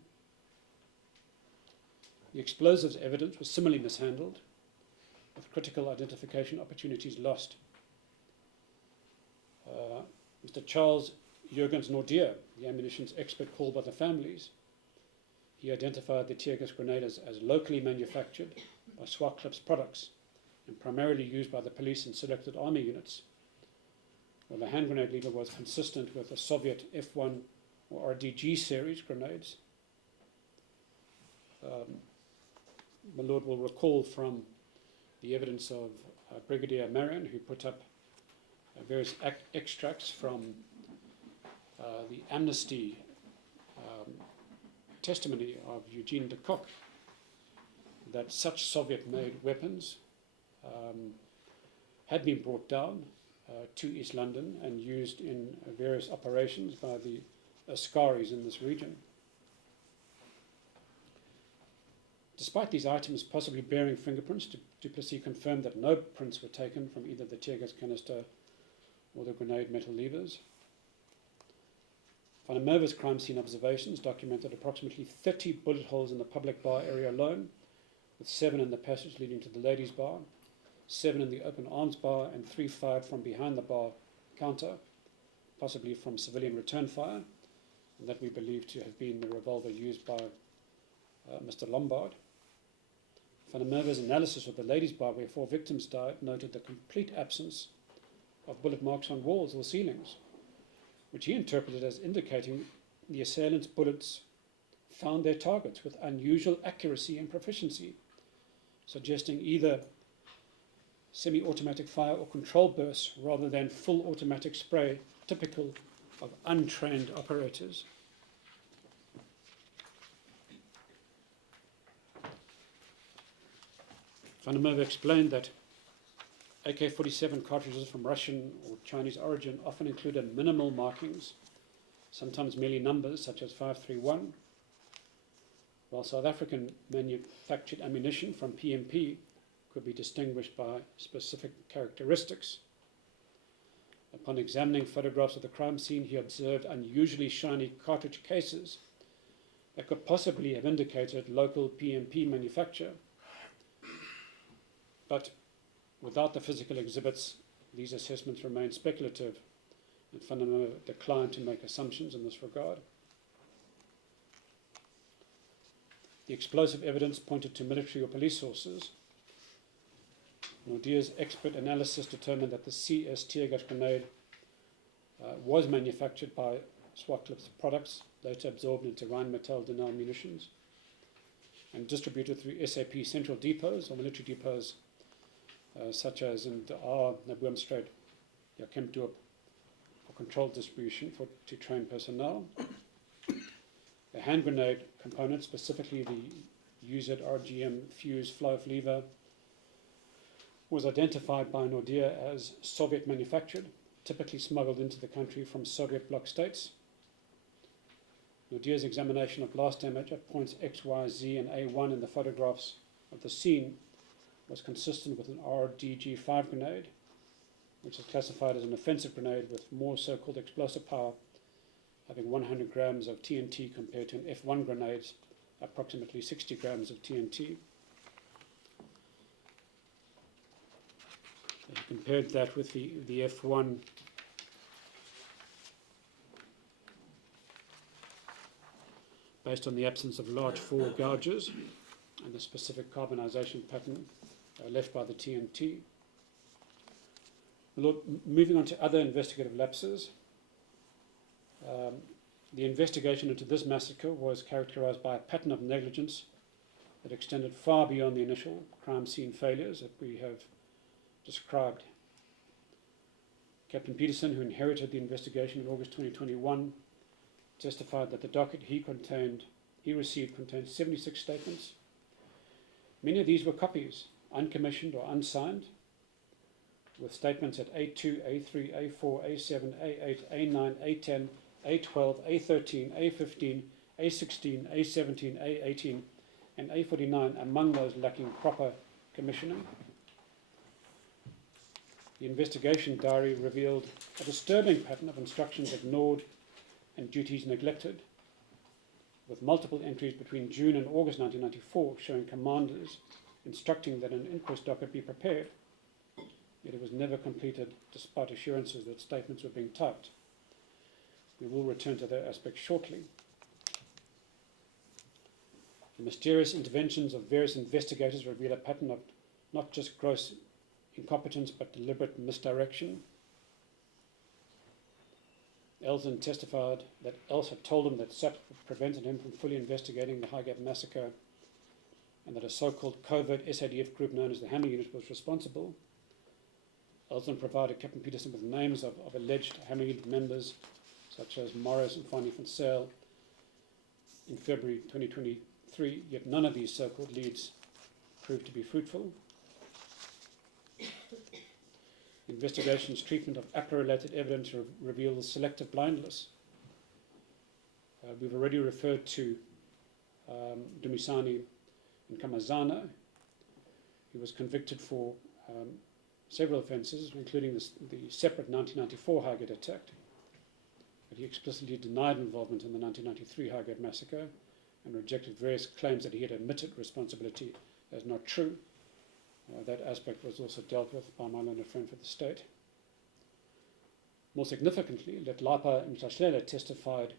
The explosives evidence was similarly mishandled, with critical identification opportunities lost. Mr. Charles Jurgens Nordier, the ammunitions expert called by the families, he identified the tear gas grenade as locally manufactured by Swartklip's products and primarily used by the police and selected army units, while the hand grenade lever was consistent with the Soviet F1 or RDG series grenades. My Lord will recall from the evidence of Brigadier Marion, who put up various extracts from the amnesty testimony of Eugene de Kock, that such Soviet-made weapons had been brought down to East London and used in various operations by the Askaris in this region. Despite these items possibly bearing fingerprints, Duplessis confirmed that no prints were taken from either the tear gas canister or the grenade metal levers. Van der Merwe's crime scene observations documented approximately 30 bullet holes in the public bar area alone, with 7 in the passage leading to the ladies' bar, 7 in the open arms bar, and 3 fired from behind the bar counter, possibly from civilian return fire, and that we believe to have been the revolver used by Mr. Lombard. Van der Merwe's analysis of the ladies' bar where 4 victims died noted the complete absence of bullet marks on walls or ceilings, which he interpreted as indicating the assailants' bullets found their targets with unusual accuracy and proficiency, suggesting either semi-automatic fire or controlled bursts rather than full automatic spray, typical of untrained operators. Van der Merwe explained that AK-47 cartridges from Russian or Chinese origin often included minimal markings, sometimes merely numbers such as 531, while South African manufactured ammunition from PMP could be distinguished by specific characteristics. Upon examining photographs of the crime scene, he observed unusually shiny cartridge cases that could possibly have indicated local PMP manufacture. But without the physical exhibits, these assessments remain speculative, and Van der Merwe declined to make assumptions in this regard. The explosive evidence pointed to military or police sources. Nordier's expert analysis determined that the CS tear gas grenade was manufactured by Swartklip's products, later absorbed into Rheinmetall Denel munitions, and distributed through SAP central depots or military depots such as in the R, Naboomstraat, Kempdorp, for controlled distribution to trained personnel. The hand grenade component, specifically the UZRGM fuse flow lever, was identified by Nordier as Soviet manufactured, typically smuggled into the country from Soviet bloc states. Nordier's examination of blast damage at points X, Y, Z, and A1 in the photographs of the scene was consistent with an RDG-5 grenade, which is classified as an offensive grenade with more so-called explosive power, having 100 grams of TNT compared to an F1 grenade's approximately 60 grams of TNT. So he compared that with the F1 based on the absence of large four gouges and the specific carbonization pattern left by the TNT. Moving on to other investigative lapses, the investigation into this massacre was characterized by a pattern of negligence that extended far beyond the initial crime scene failures that we have described. Captain Peterson, who inherited the investigation in August 2021, testified that the docket he received contained 76 statements. Many of these were copies, uncommissioned or unsigned, with statements at A2, A3, A4, A7, A8, A9, A10, A12, A13, A15, A16, A17, A18, and A49 among those lacking proper commissioning. The investigation diary revealed a disturbing pattern of instructions ignored and duties neglected, with multiple entries between June and August 1994 showing commanders instructing that an inquest docket be prepared, yet it was never completed despite assurances that statements were being typed. We will return to that aspect shortly. The mysterious interventions of various investigators reveal a pattern of not just gross incompetence but deliberate misdirection. Elson testified that Els had told him that SAP prevented him from fully investigating the Highgate Massacre and that a so-called covert SADF group known as the Hammer Unit was responsible. Elson provided Captain Peterson with names of alleged Hammer Unit members such as Morris and Fanny van Sale in February 2023, yet none of these so-called leads proved to be fruitful. The investigation's treatment of APRA-related evidence reveals selective blindness. We've already referred to Dumisani and Kamazana, who was convicted for several offences, including the separate 1994 Highgate attack. But he explicitly denied involvement in the 1993 Highgate massacre and rejected various claims that he had admitted responsibility as not true. That aspect was also dealt with by my learned friend for the state. More significantly, Letlapa Msashlela testified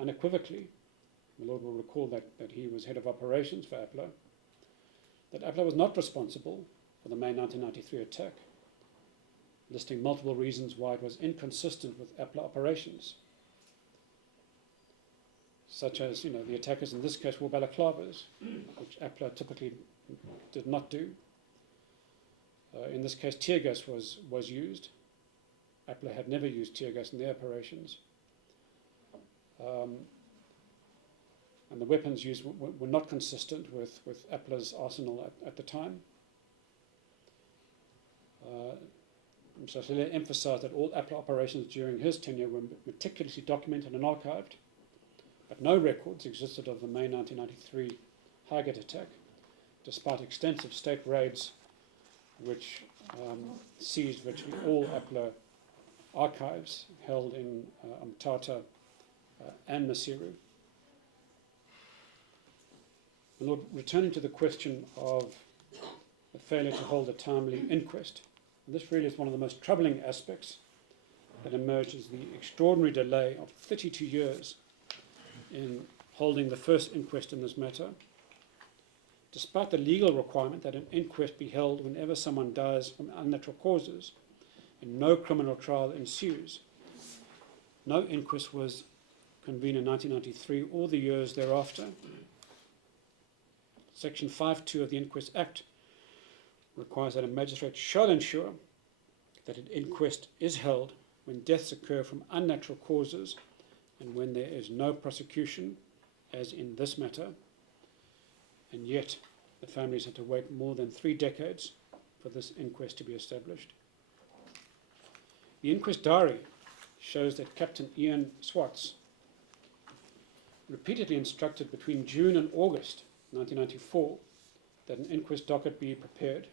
unequivocally, the Lord will recall that he was head of operations for APLA, that APLA was not responsible for the May 1993 attack, listing multiple reasons why it was inconsistent with APLA operations, such as, the attackers in this case wore balaclavas, which APLA typically did not do. In this case, tear gas was used. APLA had never used tear gas in their operations. And the weapons used were not consistent with APLA's arsenal at the time. Mr. Sile emphasized that all APLA operations during his tenure were meticulously documented and archived, but no records existed of the May 1993 Highgate attack, despite extensive state raids which seized virtually all APLA archives held in Umtata and Masiru. And Lord, returning to the question of the failure to hold a timely inquest, and this really is one of the most troubling aspects that emerges, the extraordinary delay of 32 years in holding the first inquest in this matter, despite the legal requirement that an inquest be held whenever someone dies from unnatural causes and no criminal trial ensues. No inquest was convened in 1993 or the years thereafter. Section 5.2 of the Inquest Act requires that a magistrate shall ensure that an inquest is held when deaths occur from unnatural causes and when there is no prosecution, as in this matter, and yet the families had to wait more than 3 decades for this inquest to be established. The inquest diary shows that Captain Ian Swartz repeatedly instructed between June and August 1994 that an inquest docket be prepared,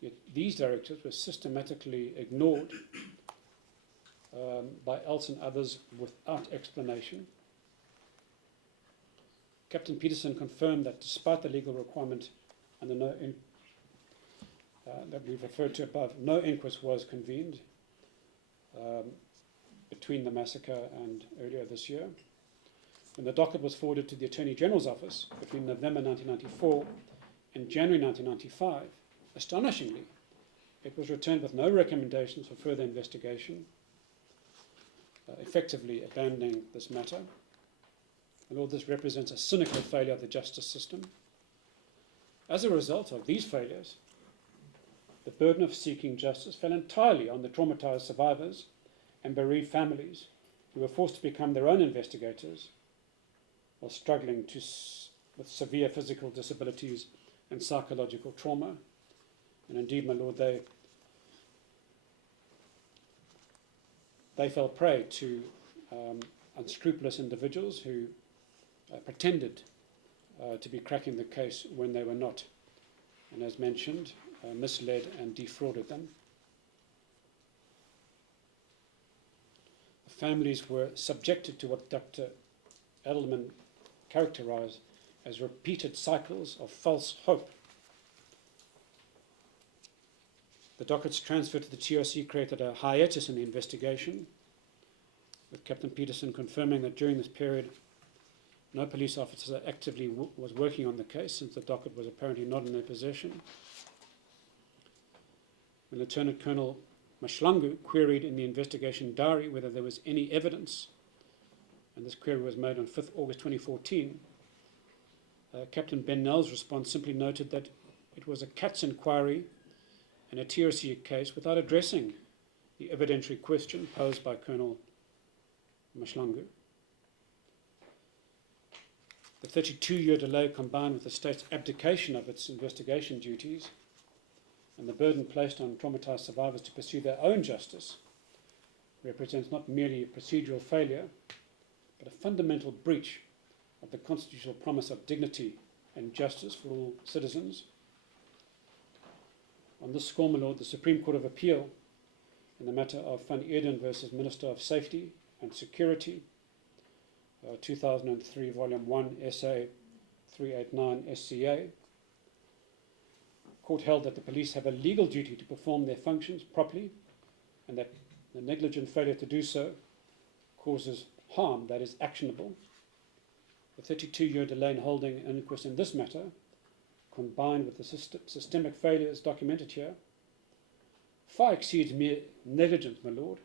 yet these directives were systematically ignored by Els and others without explanation. Captain Peterson confirmed that despite the legal requirement and that we've referred to above, no inquest was convened between the massacre and earlier this year. When the docket was forwarded to the Attorney General's office between November 1994 and January 1995, astonishingly, it was returned with no recommendations for further investigation, effectively abandoning this matter. And all this represents a cynical failure of the justice system. As a result of these failures, the burden of seeking justice fell entirely on the traumatized survivors and bereaved families who were forced to become their own investigators while struggling with severe physical disabilities and psychological trauma. And indeed, my Lord, they they fell prey to unscrupulous individuals who pretended to be cracking the case when they were not, and as mentioned, misled and defrauded them. The families were subjected to what Dr. Edelman characterized as repeated cycles of false hope. The docket's transfer to the TRC created a hiatus in the investigation, with Captain Peterson confirming that during this period no police officer actively was working on the case, since the docket was apparently not in their possession. When Lieutenant Colonel Mashlangu queried in the investigation diary whether there was any evidence, and this query was made on 5th August 2014, Captain Ben Nell's response simply noted that it was a CATS inquiry and a TRC case without addressing the evidentiary question posed by Colonel Mashlangu. The 32-year delay, combined with the state's abdication of its investigation duties and the burden placed on traumatized survivors to pursue their own justice, represents not merely a procedural failure, but a fundamental breach of the constitutional promise of dignity and justice for all citizens. On this score, my Lord, the Supreme Court of Appeal, in the matter of Van Eerden versus Minister of Safety and Security, 2003, Volume 1, SA 389 SCA, Court held that the police have a legal duty to perform their functions properly, and that the negligent failure to do so causes harm that is actionable. The 32-year delay in holding an inquest in this matter, combined with the systemic failures documented here, far exceeds mere negligence, my Lord.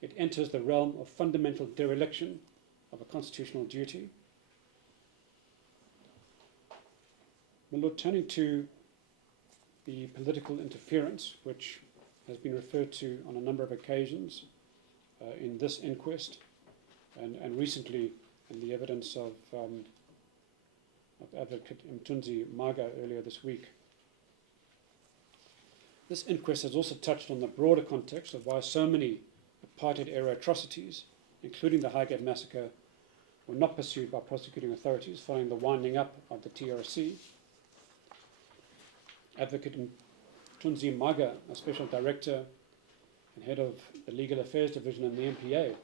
It enters the realm of fundamental dereliction of a constitutional duty. My Lord, turning to the political interference, which has been referred to on a number of occasions in this inquest, and recently in the evidence of Advocate Mthunzi Maga earlier this week. This inquest has also touched on the broader context of why so many apartheid-era atrocities, including the Highgate Massacre, were not pursued by prosecuting authorities following the winding up of the TRC. Advocate Mthunzi Maga, a Special Director and Head of the Legal Affairs Division in the MPA,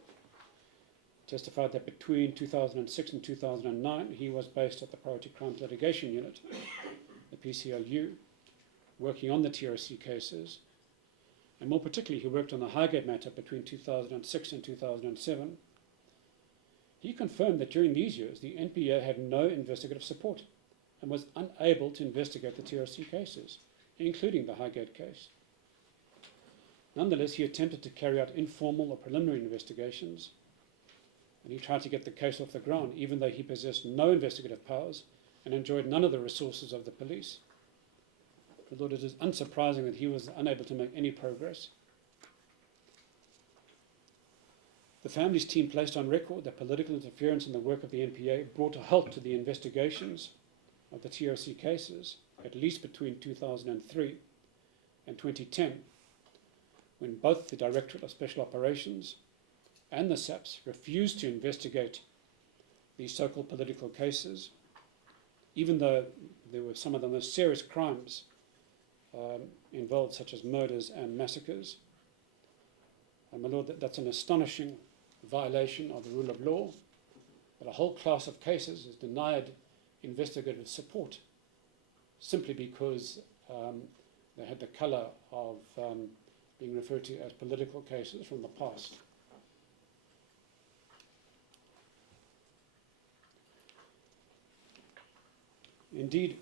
testified that between 2006 and 2009 he was based at the Priority Crimes Litigation Unit, the PCLU, working on the TRC cases, and more particularly he worked on the Highgate matter between 2006 and 2007. He confirmed that during these years the NPA had no investigative support and was unable to investigate the TRC cases, including the Highgate case. Nonetheless, he attempted to carry out informal or preliminary investigations, and he tried to get the case off the ground, even though he possessed no investigative powers and enjoyed none of the resources of the police. For Lord, it is unsurprising that he was unable to make any progress. The family's team placed on record that political interference in the work of the NPA brought a halt to the investigations of the TRC cases, at least between 2003 and 2010, when both the Directorate of Special Operations and the SAPS refused to investigate these so-called political cases, even though there were some of the most serious crimes involved, such as murders and massacres. And my Lord, that's an astonishing violation of the rule of law, that a whole class of cases is denied investigative support simply because they had the colour of being referred to as political cases from the past. Indeed,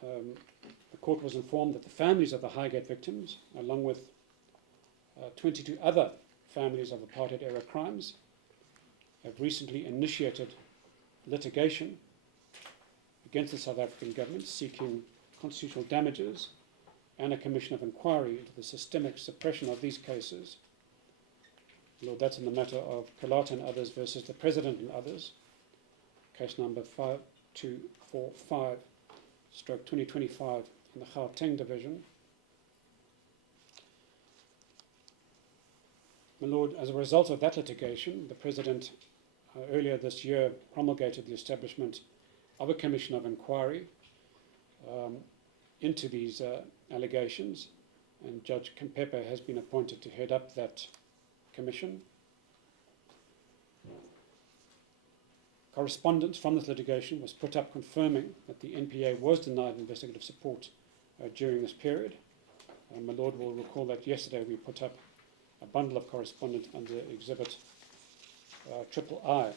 the court was informed that the families of the Highgate victims, along with 22 other families of apartheid-era crimes, have recently initiated litigation against the South African government seeking constitutional damages and a commission of inquiry into the systemic suppression of these cases. Lord, that's in the matter of Kalata and others versus the President and others, case number 5245/2025 in the Gauteng division. My Lord, as a result of that litigation, the President earlier this year promulgated the establishment of a commission of inquiry into these allegations, and Judge Kempepe has been appointed to head up that commission. Correspondence from this litigation was put up confirming that the NPA was denied investigative support during this period. My Lord will recall that yesterday we put up a bundle of correspondence under Exhibit III,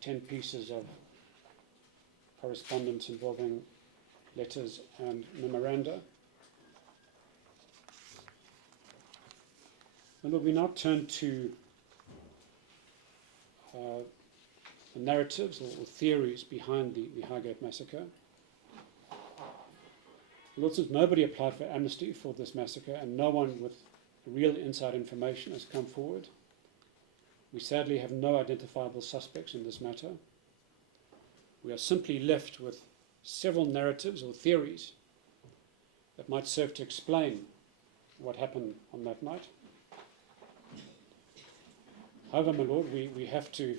10 pieces of correspondence involving letters and memoranda. My Lord, we now turn to the narratives or theories behind the Highgate massacre. Lord, since nobody applied for amnesty for this massacre and no one with real inside information has come forward, we sadly have no identifiable suspects in this matter. We are simply left with several narratives or theories that might serve to explain what happened on that night. However, my Lord, we have to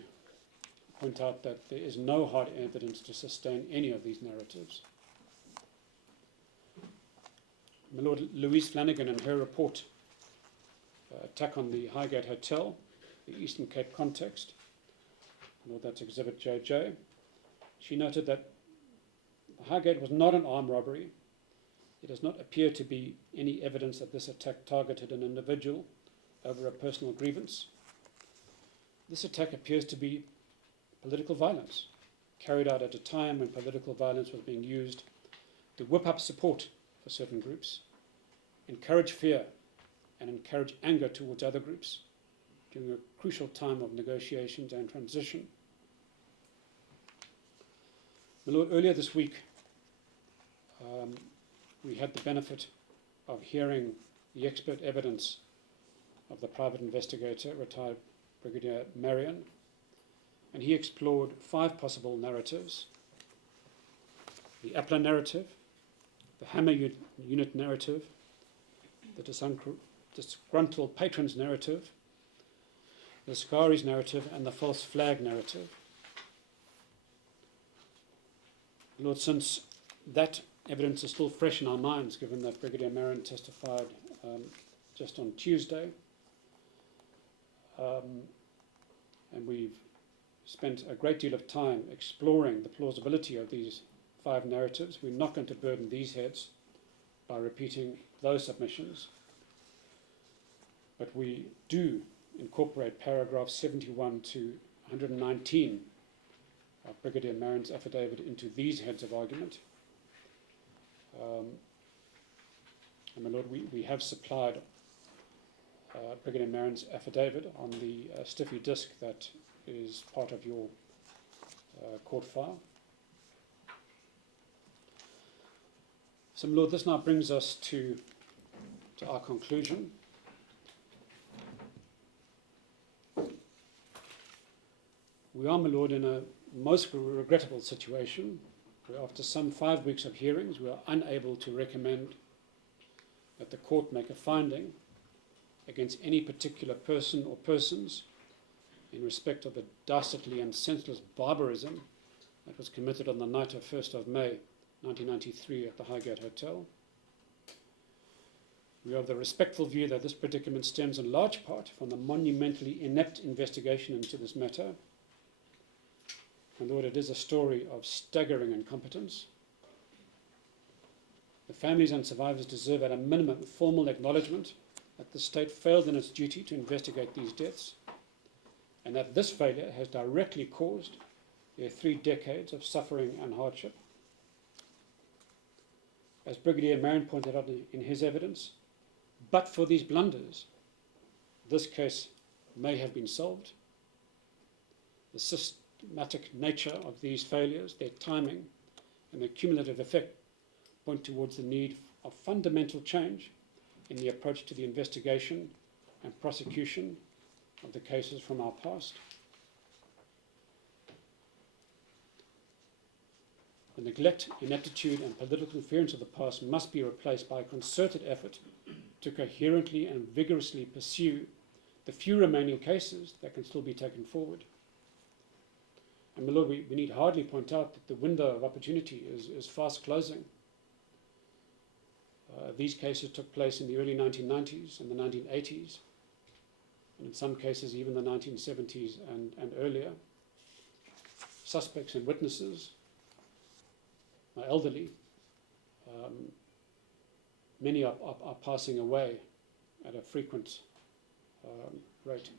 point out that there is no hard evidence to sustain any of these narratives. My Lord, Louise Flanagan, in her report, Attack on the Highgate Hotel, the Eastern Cape Context, Lord, that's Exhibit JJ, she noted that the Highgate was not an armed robbery. There does not appear to be any evidence that this attack targeted an individual over a personal grievance. This attack appears to be political violence, carried out at a time when political violence was being used to whip up support for certain groups, encourage fear, and encourage anger towards other groups during a crucial time of negotiations and transition. My Lord, earlier this week, we had the benefit of hearing the expert evidence of the private investigator, retired Brigadier Marion, and he explored 5 possible narratives: the Appler narrative, the Hammer Unit narrative, the disgruntled patrons narrative, the Scaris narrative, and the false flag narrative. Lord, since that evidence is still fresh in our minds, given that Brigadier Marion testified just on Tuesday, and we've spent a great deal of time exploring the plausibility of these 5 narratives, we're not going to burden these heads by repeating those submissions, but we do incorporate paragraphs 71 to 119 of Brigadier Marion's affidavit into these heads of argument. And my Lord, we have supplied Brigadier Marion's affidavit on the stiffy disc that is part of your court file. So, my Lord, this now brings us to our conclusion. We are, my Lord, in a most regrettable situation where after some 5 weeks of hearings we are unable to recommend that the court make a finding against any particular person or persons in respect of the dastardly and senseless barbarism that was committed on the night of 1st of May 1993 at the Highgate Hotel. We are of the respectful view that this predicament stems in large part from the monumentally inept investigation into this matter. And Lord, it is a story of staggering incompetence. The families and survivors deserve at a minimum formal acknowledgement that the state failed in its duty to investigate these deaths, and that this failure has directly caused their 3 decades of suffering and hardship. As Brigadier Marion pointed out in his evidence, but for these blunders, this case may have been solved. The systematic nature of these failures, their timing, and their cumulative effect point towards the need of fundamental change in the approach to the investigation and prosecution of the cases from our past. The neglect, ineptitude, and political interference of the past must be replaced by a concerted effort to coherently and vigorously pursue the few remaining cases that can still be taken forward. And my Lord, we need hardly point out that the window of opportunity is fast closing. These cases took place in the early 1990s and the 1980s, and in some cases even the 1970s and earlier. Suspects and witnesses are elderly. Many are passing away at a frequent rate.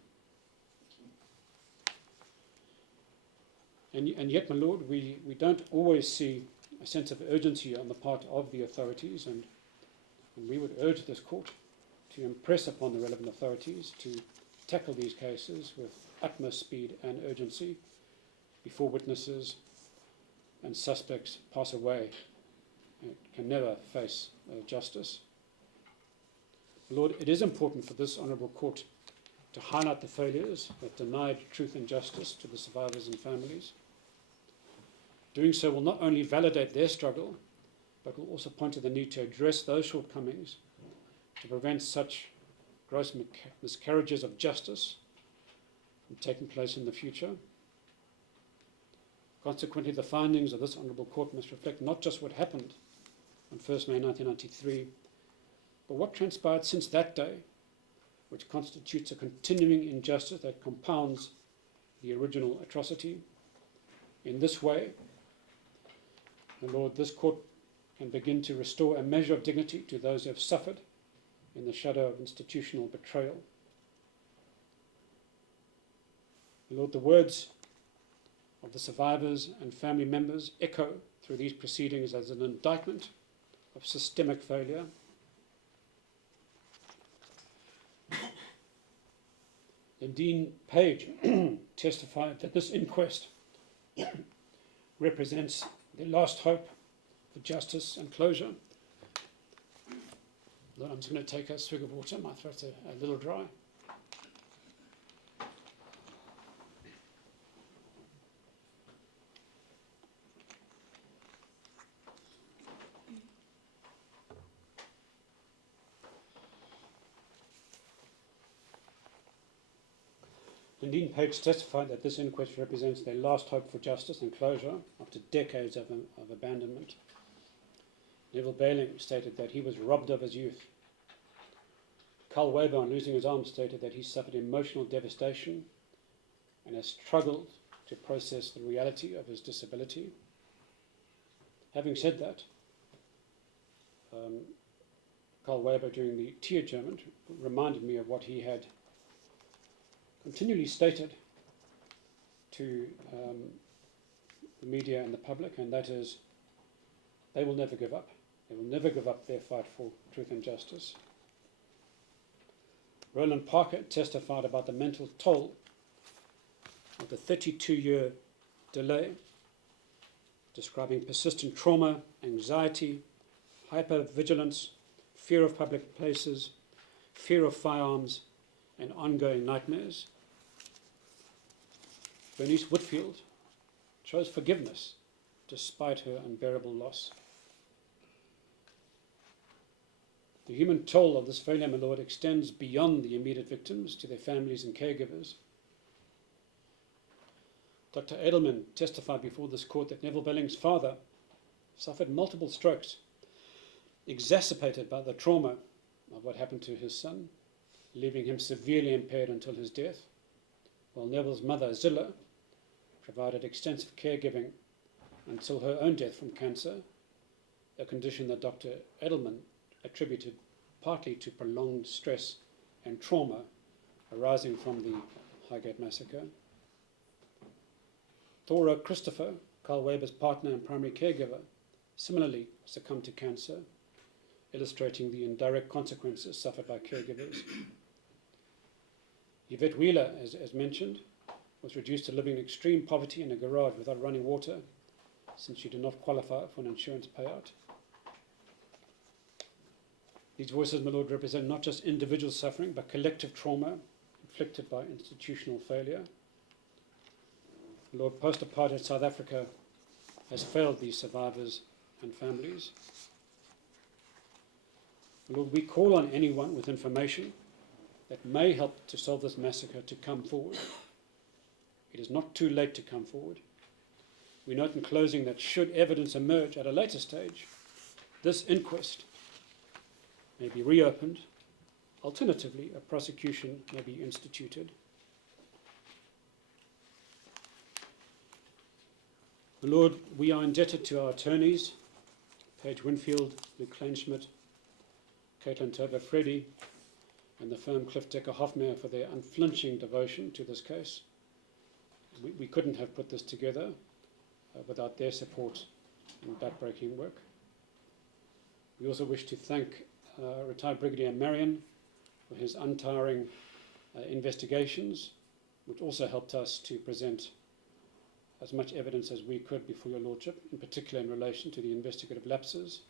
And yet, my Lord, we don't always see a sense of urgency on the part of the authorities, and we would urge this court to impress upon the relevant authorities to tackle these cases with utmost speed and urgency before witnesses and suspects pass away and can never face justice. Lord, it is important for this honourable court to highlight the failures that denied truth and justice to the survivors and families. Doing so will not only validate their struggle, but will also point to the need to address those shortcomings to prevent such gross miscarriages of justice from taking place in the future. Consequently, the findings of this honourable court must reflect not just what happened on 1st May 1993, but what transpired since that day, which constitutes a continuing injustice that compounds the original atrocity. In this way, my Lord, this court can begin to restore a measure of dignity to those who have suffered in the shadow of institutional betrayal. My Lord, the words of the survivors and family members echo through these proceedings as an indictment of systemic failure. Dean Page testified that this inquest represents the last hope for justice and closure. Lord, I'm just going to take a swig of water. My throat's a little dry. Dean Page testified that this inquest represents their last hope for justice and closure after decades of abandonment. Neville Baling stated that he was robbed of his youth. Carl Weber, on losing his arm, stated that he suffered emotional devastation and has struggled to process the reality of his disability. Having said that, Carl Weber, during the tear adjournment, reminded me of what he had continually stated to the media and the public, and that is, they will never give up. They will never give up their fight for truth and justice. Roland Parker testified about the mental toll of the 32-year delay, describing persistent trauma, anxiety, hypervigilance, fear of public places, fear of firearms, and ongoing nightmares. Bernice Whitfield chose forgiveness despite her unbearable loss. The human toll of this failure, my Lord, extends beyond the immediate victims to their families and caregivers. Dr. Edelman testified before this court that Neville Belling's father suffered multiple strokes, exacerbated by the trauma of what happened to his son, leaving him severely impaired until his death, while Neville's mother, Zilla, provided extensive caregiving until her own death from cancer, a condition that Dr. Edelman attributed partly to prolonged stress and trauma arising from the Highgate Massacre. Thora Christopher, Carl Weber's partner and primary caregiver, similarly succumbed to cancer, illustrating the indirect consequences suffered by caregivers. Yvette Wheeler, as mentioned, was reduced to living in extreme poverty in a garage without running water, since she did not qualify for an insurance payout. These voices, my Lord, represent not just individual suffering, but collective trauma inflicted by institutional failure. Lord, post-apartheid South Africa has failed these survivors and families. Lord, we call on anyone with information that may help to solve this massacre to come forward. It is not too late to come forward. We note in closing that should evidence emerge at a later stage, this inquest may be reopened. Alternatively, a prosecution may be instituted. My Lord, we are indebted to our attorneys, Paige Winfield, Luke Kleinschmidt, Caitlin Toba Freddy, and the firm Cliff Decker Hoffmeyer for their unflinching devotion to this case. We couldn't have put this together without their support and backbreaking work. We also wish to thank retired Brigadier Marion for his untiring investigations, which also helped us to present as much evidence as we could before your Lordship, in particular in relation to the investigative lapses.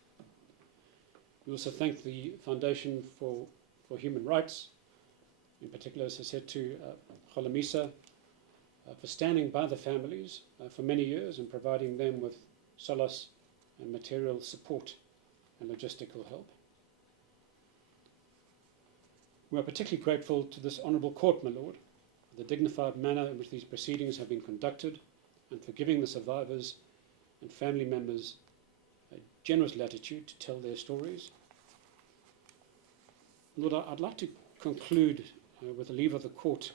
We also thank the Foundation for Human Rights, in particular, as I said, to Kholomisa, for standing by the families for many years and providing them with solace and material support and logistical help. We are particularly grateful to this Honourable Court, my Lord, for the dignified manner in which these proceedings have been conducted and for giving the survivors and family members a generous latitude to tell their stories. Lord, I'd like to conclude with the leave of the Court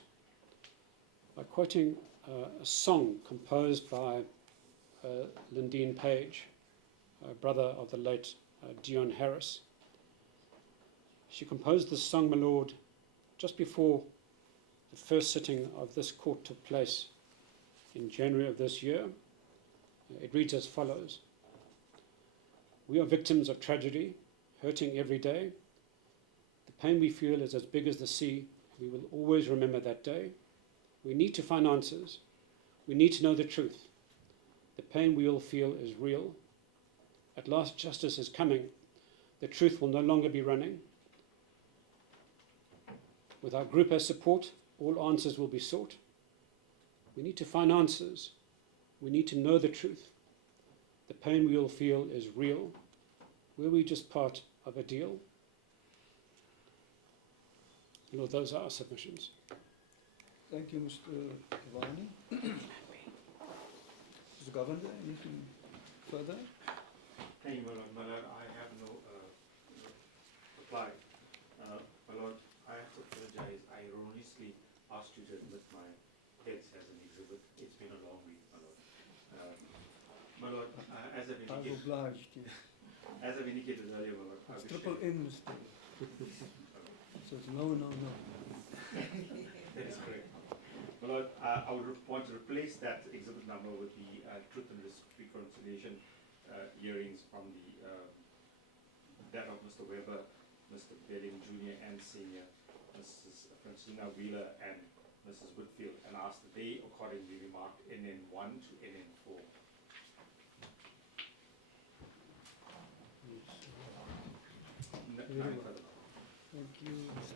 by quoting a song composed by Lindeen Page, brother of the late Dion Harris. She composed this song, my Lord, just before the first sitting of this court took place in January of this year. It reads as follows: "We are victims of tragedy, hurting every day. The pain we feel is as big as the sea. We will always remember that day. We need to find answers. We need to know the truth. The pain we all feel is real. At last justice is coming. The truth will no longer be running. With our group as support, all answers will be sought. We need to find answers. We need to know the truth. The pain we all feel is real. Were we just part of a deal?" Lord, those are our submissions. Thank you, Mr. Ivani. Mr. Governor, anything further? Thank you, my Lord. I have no reply. My Lord, I have to apologize. I erroneously asked you to admit my text as an exhibit. It's been a long week, my Lord. My Lord, as I've I'm indicated, obliged. Yes. as I've indicated earlier, my Lord, I It's wish triple to- N, Mr. So it's no, no, no. That is correct. My Lord, I would want to replace that exhibit number with the Truth and Reconciliation hearings from that of Mr. Weber, Mr. Belling Jr. and Senior, Mrs. Francina Wheeler and Mrs. Whitfield, and ask that they accordingly be marked NN1 to NN4. Very well. Thank you, Mr.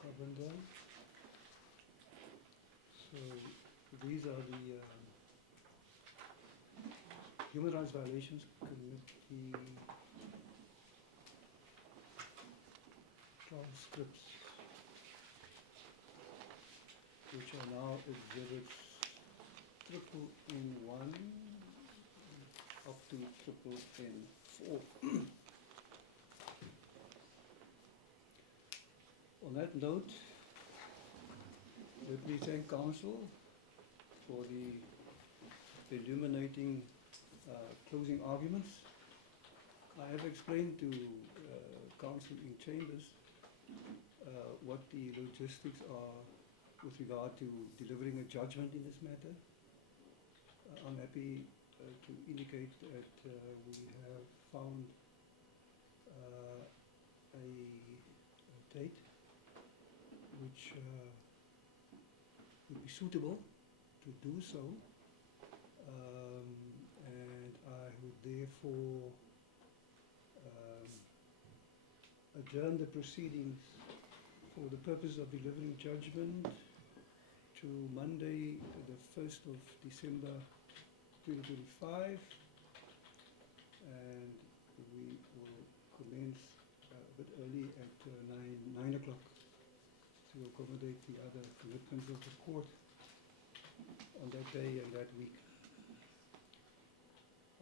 Carpenter. So these are the Human Rights Violations Committee transcripts, which are now exhibits triple N1 up to triple N4. On that note, let me thank Council for the illuminating closing arguments. I have explained to Council in Chambers what the logistics are with regard to delivering a judgment in this matter. I'm happy to indicate that we have found a date which would be suitable to do so, and I would therefore adjourn the proceedings for the purpose of delivering judgment to Monday, the 1st of December 2025, and we will commence a bit early at 9 o'clock to accommodate the other commitments of the court on that day and that week.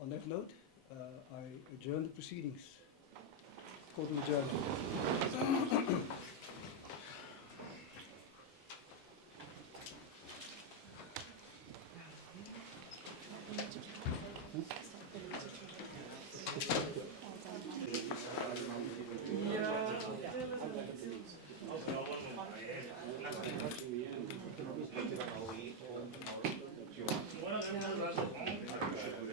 On that note, I adjourn the proceedings. Court adjourned.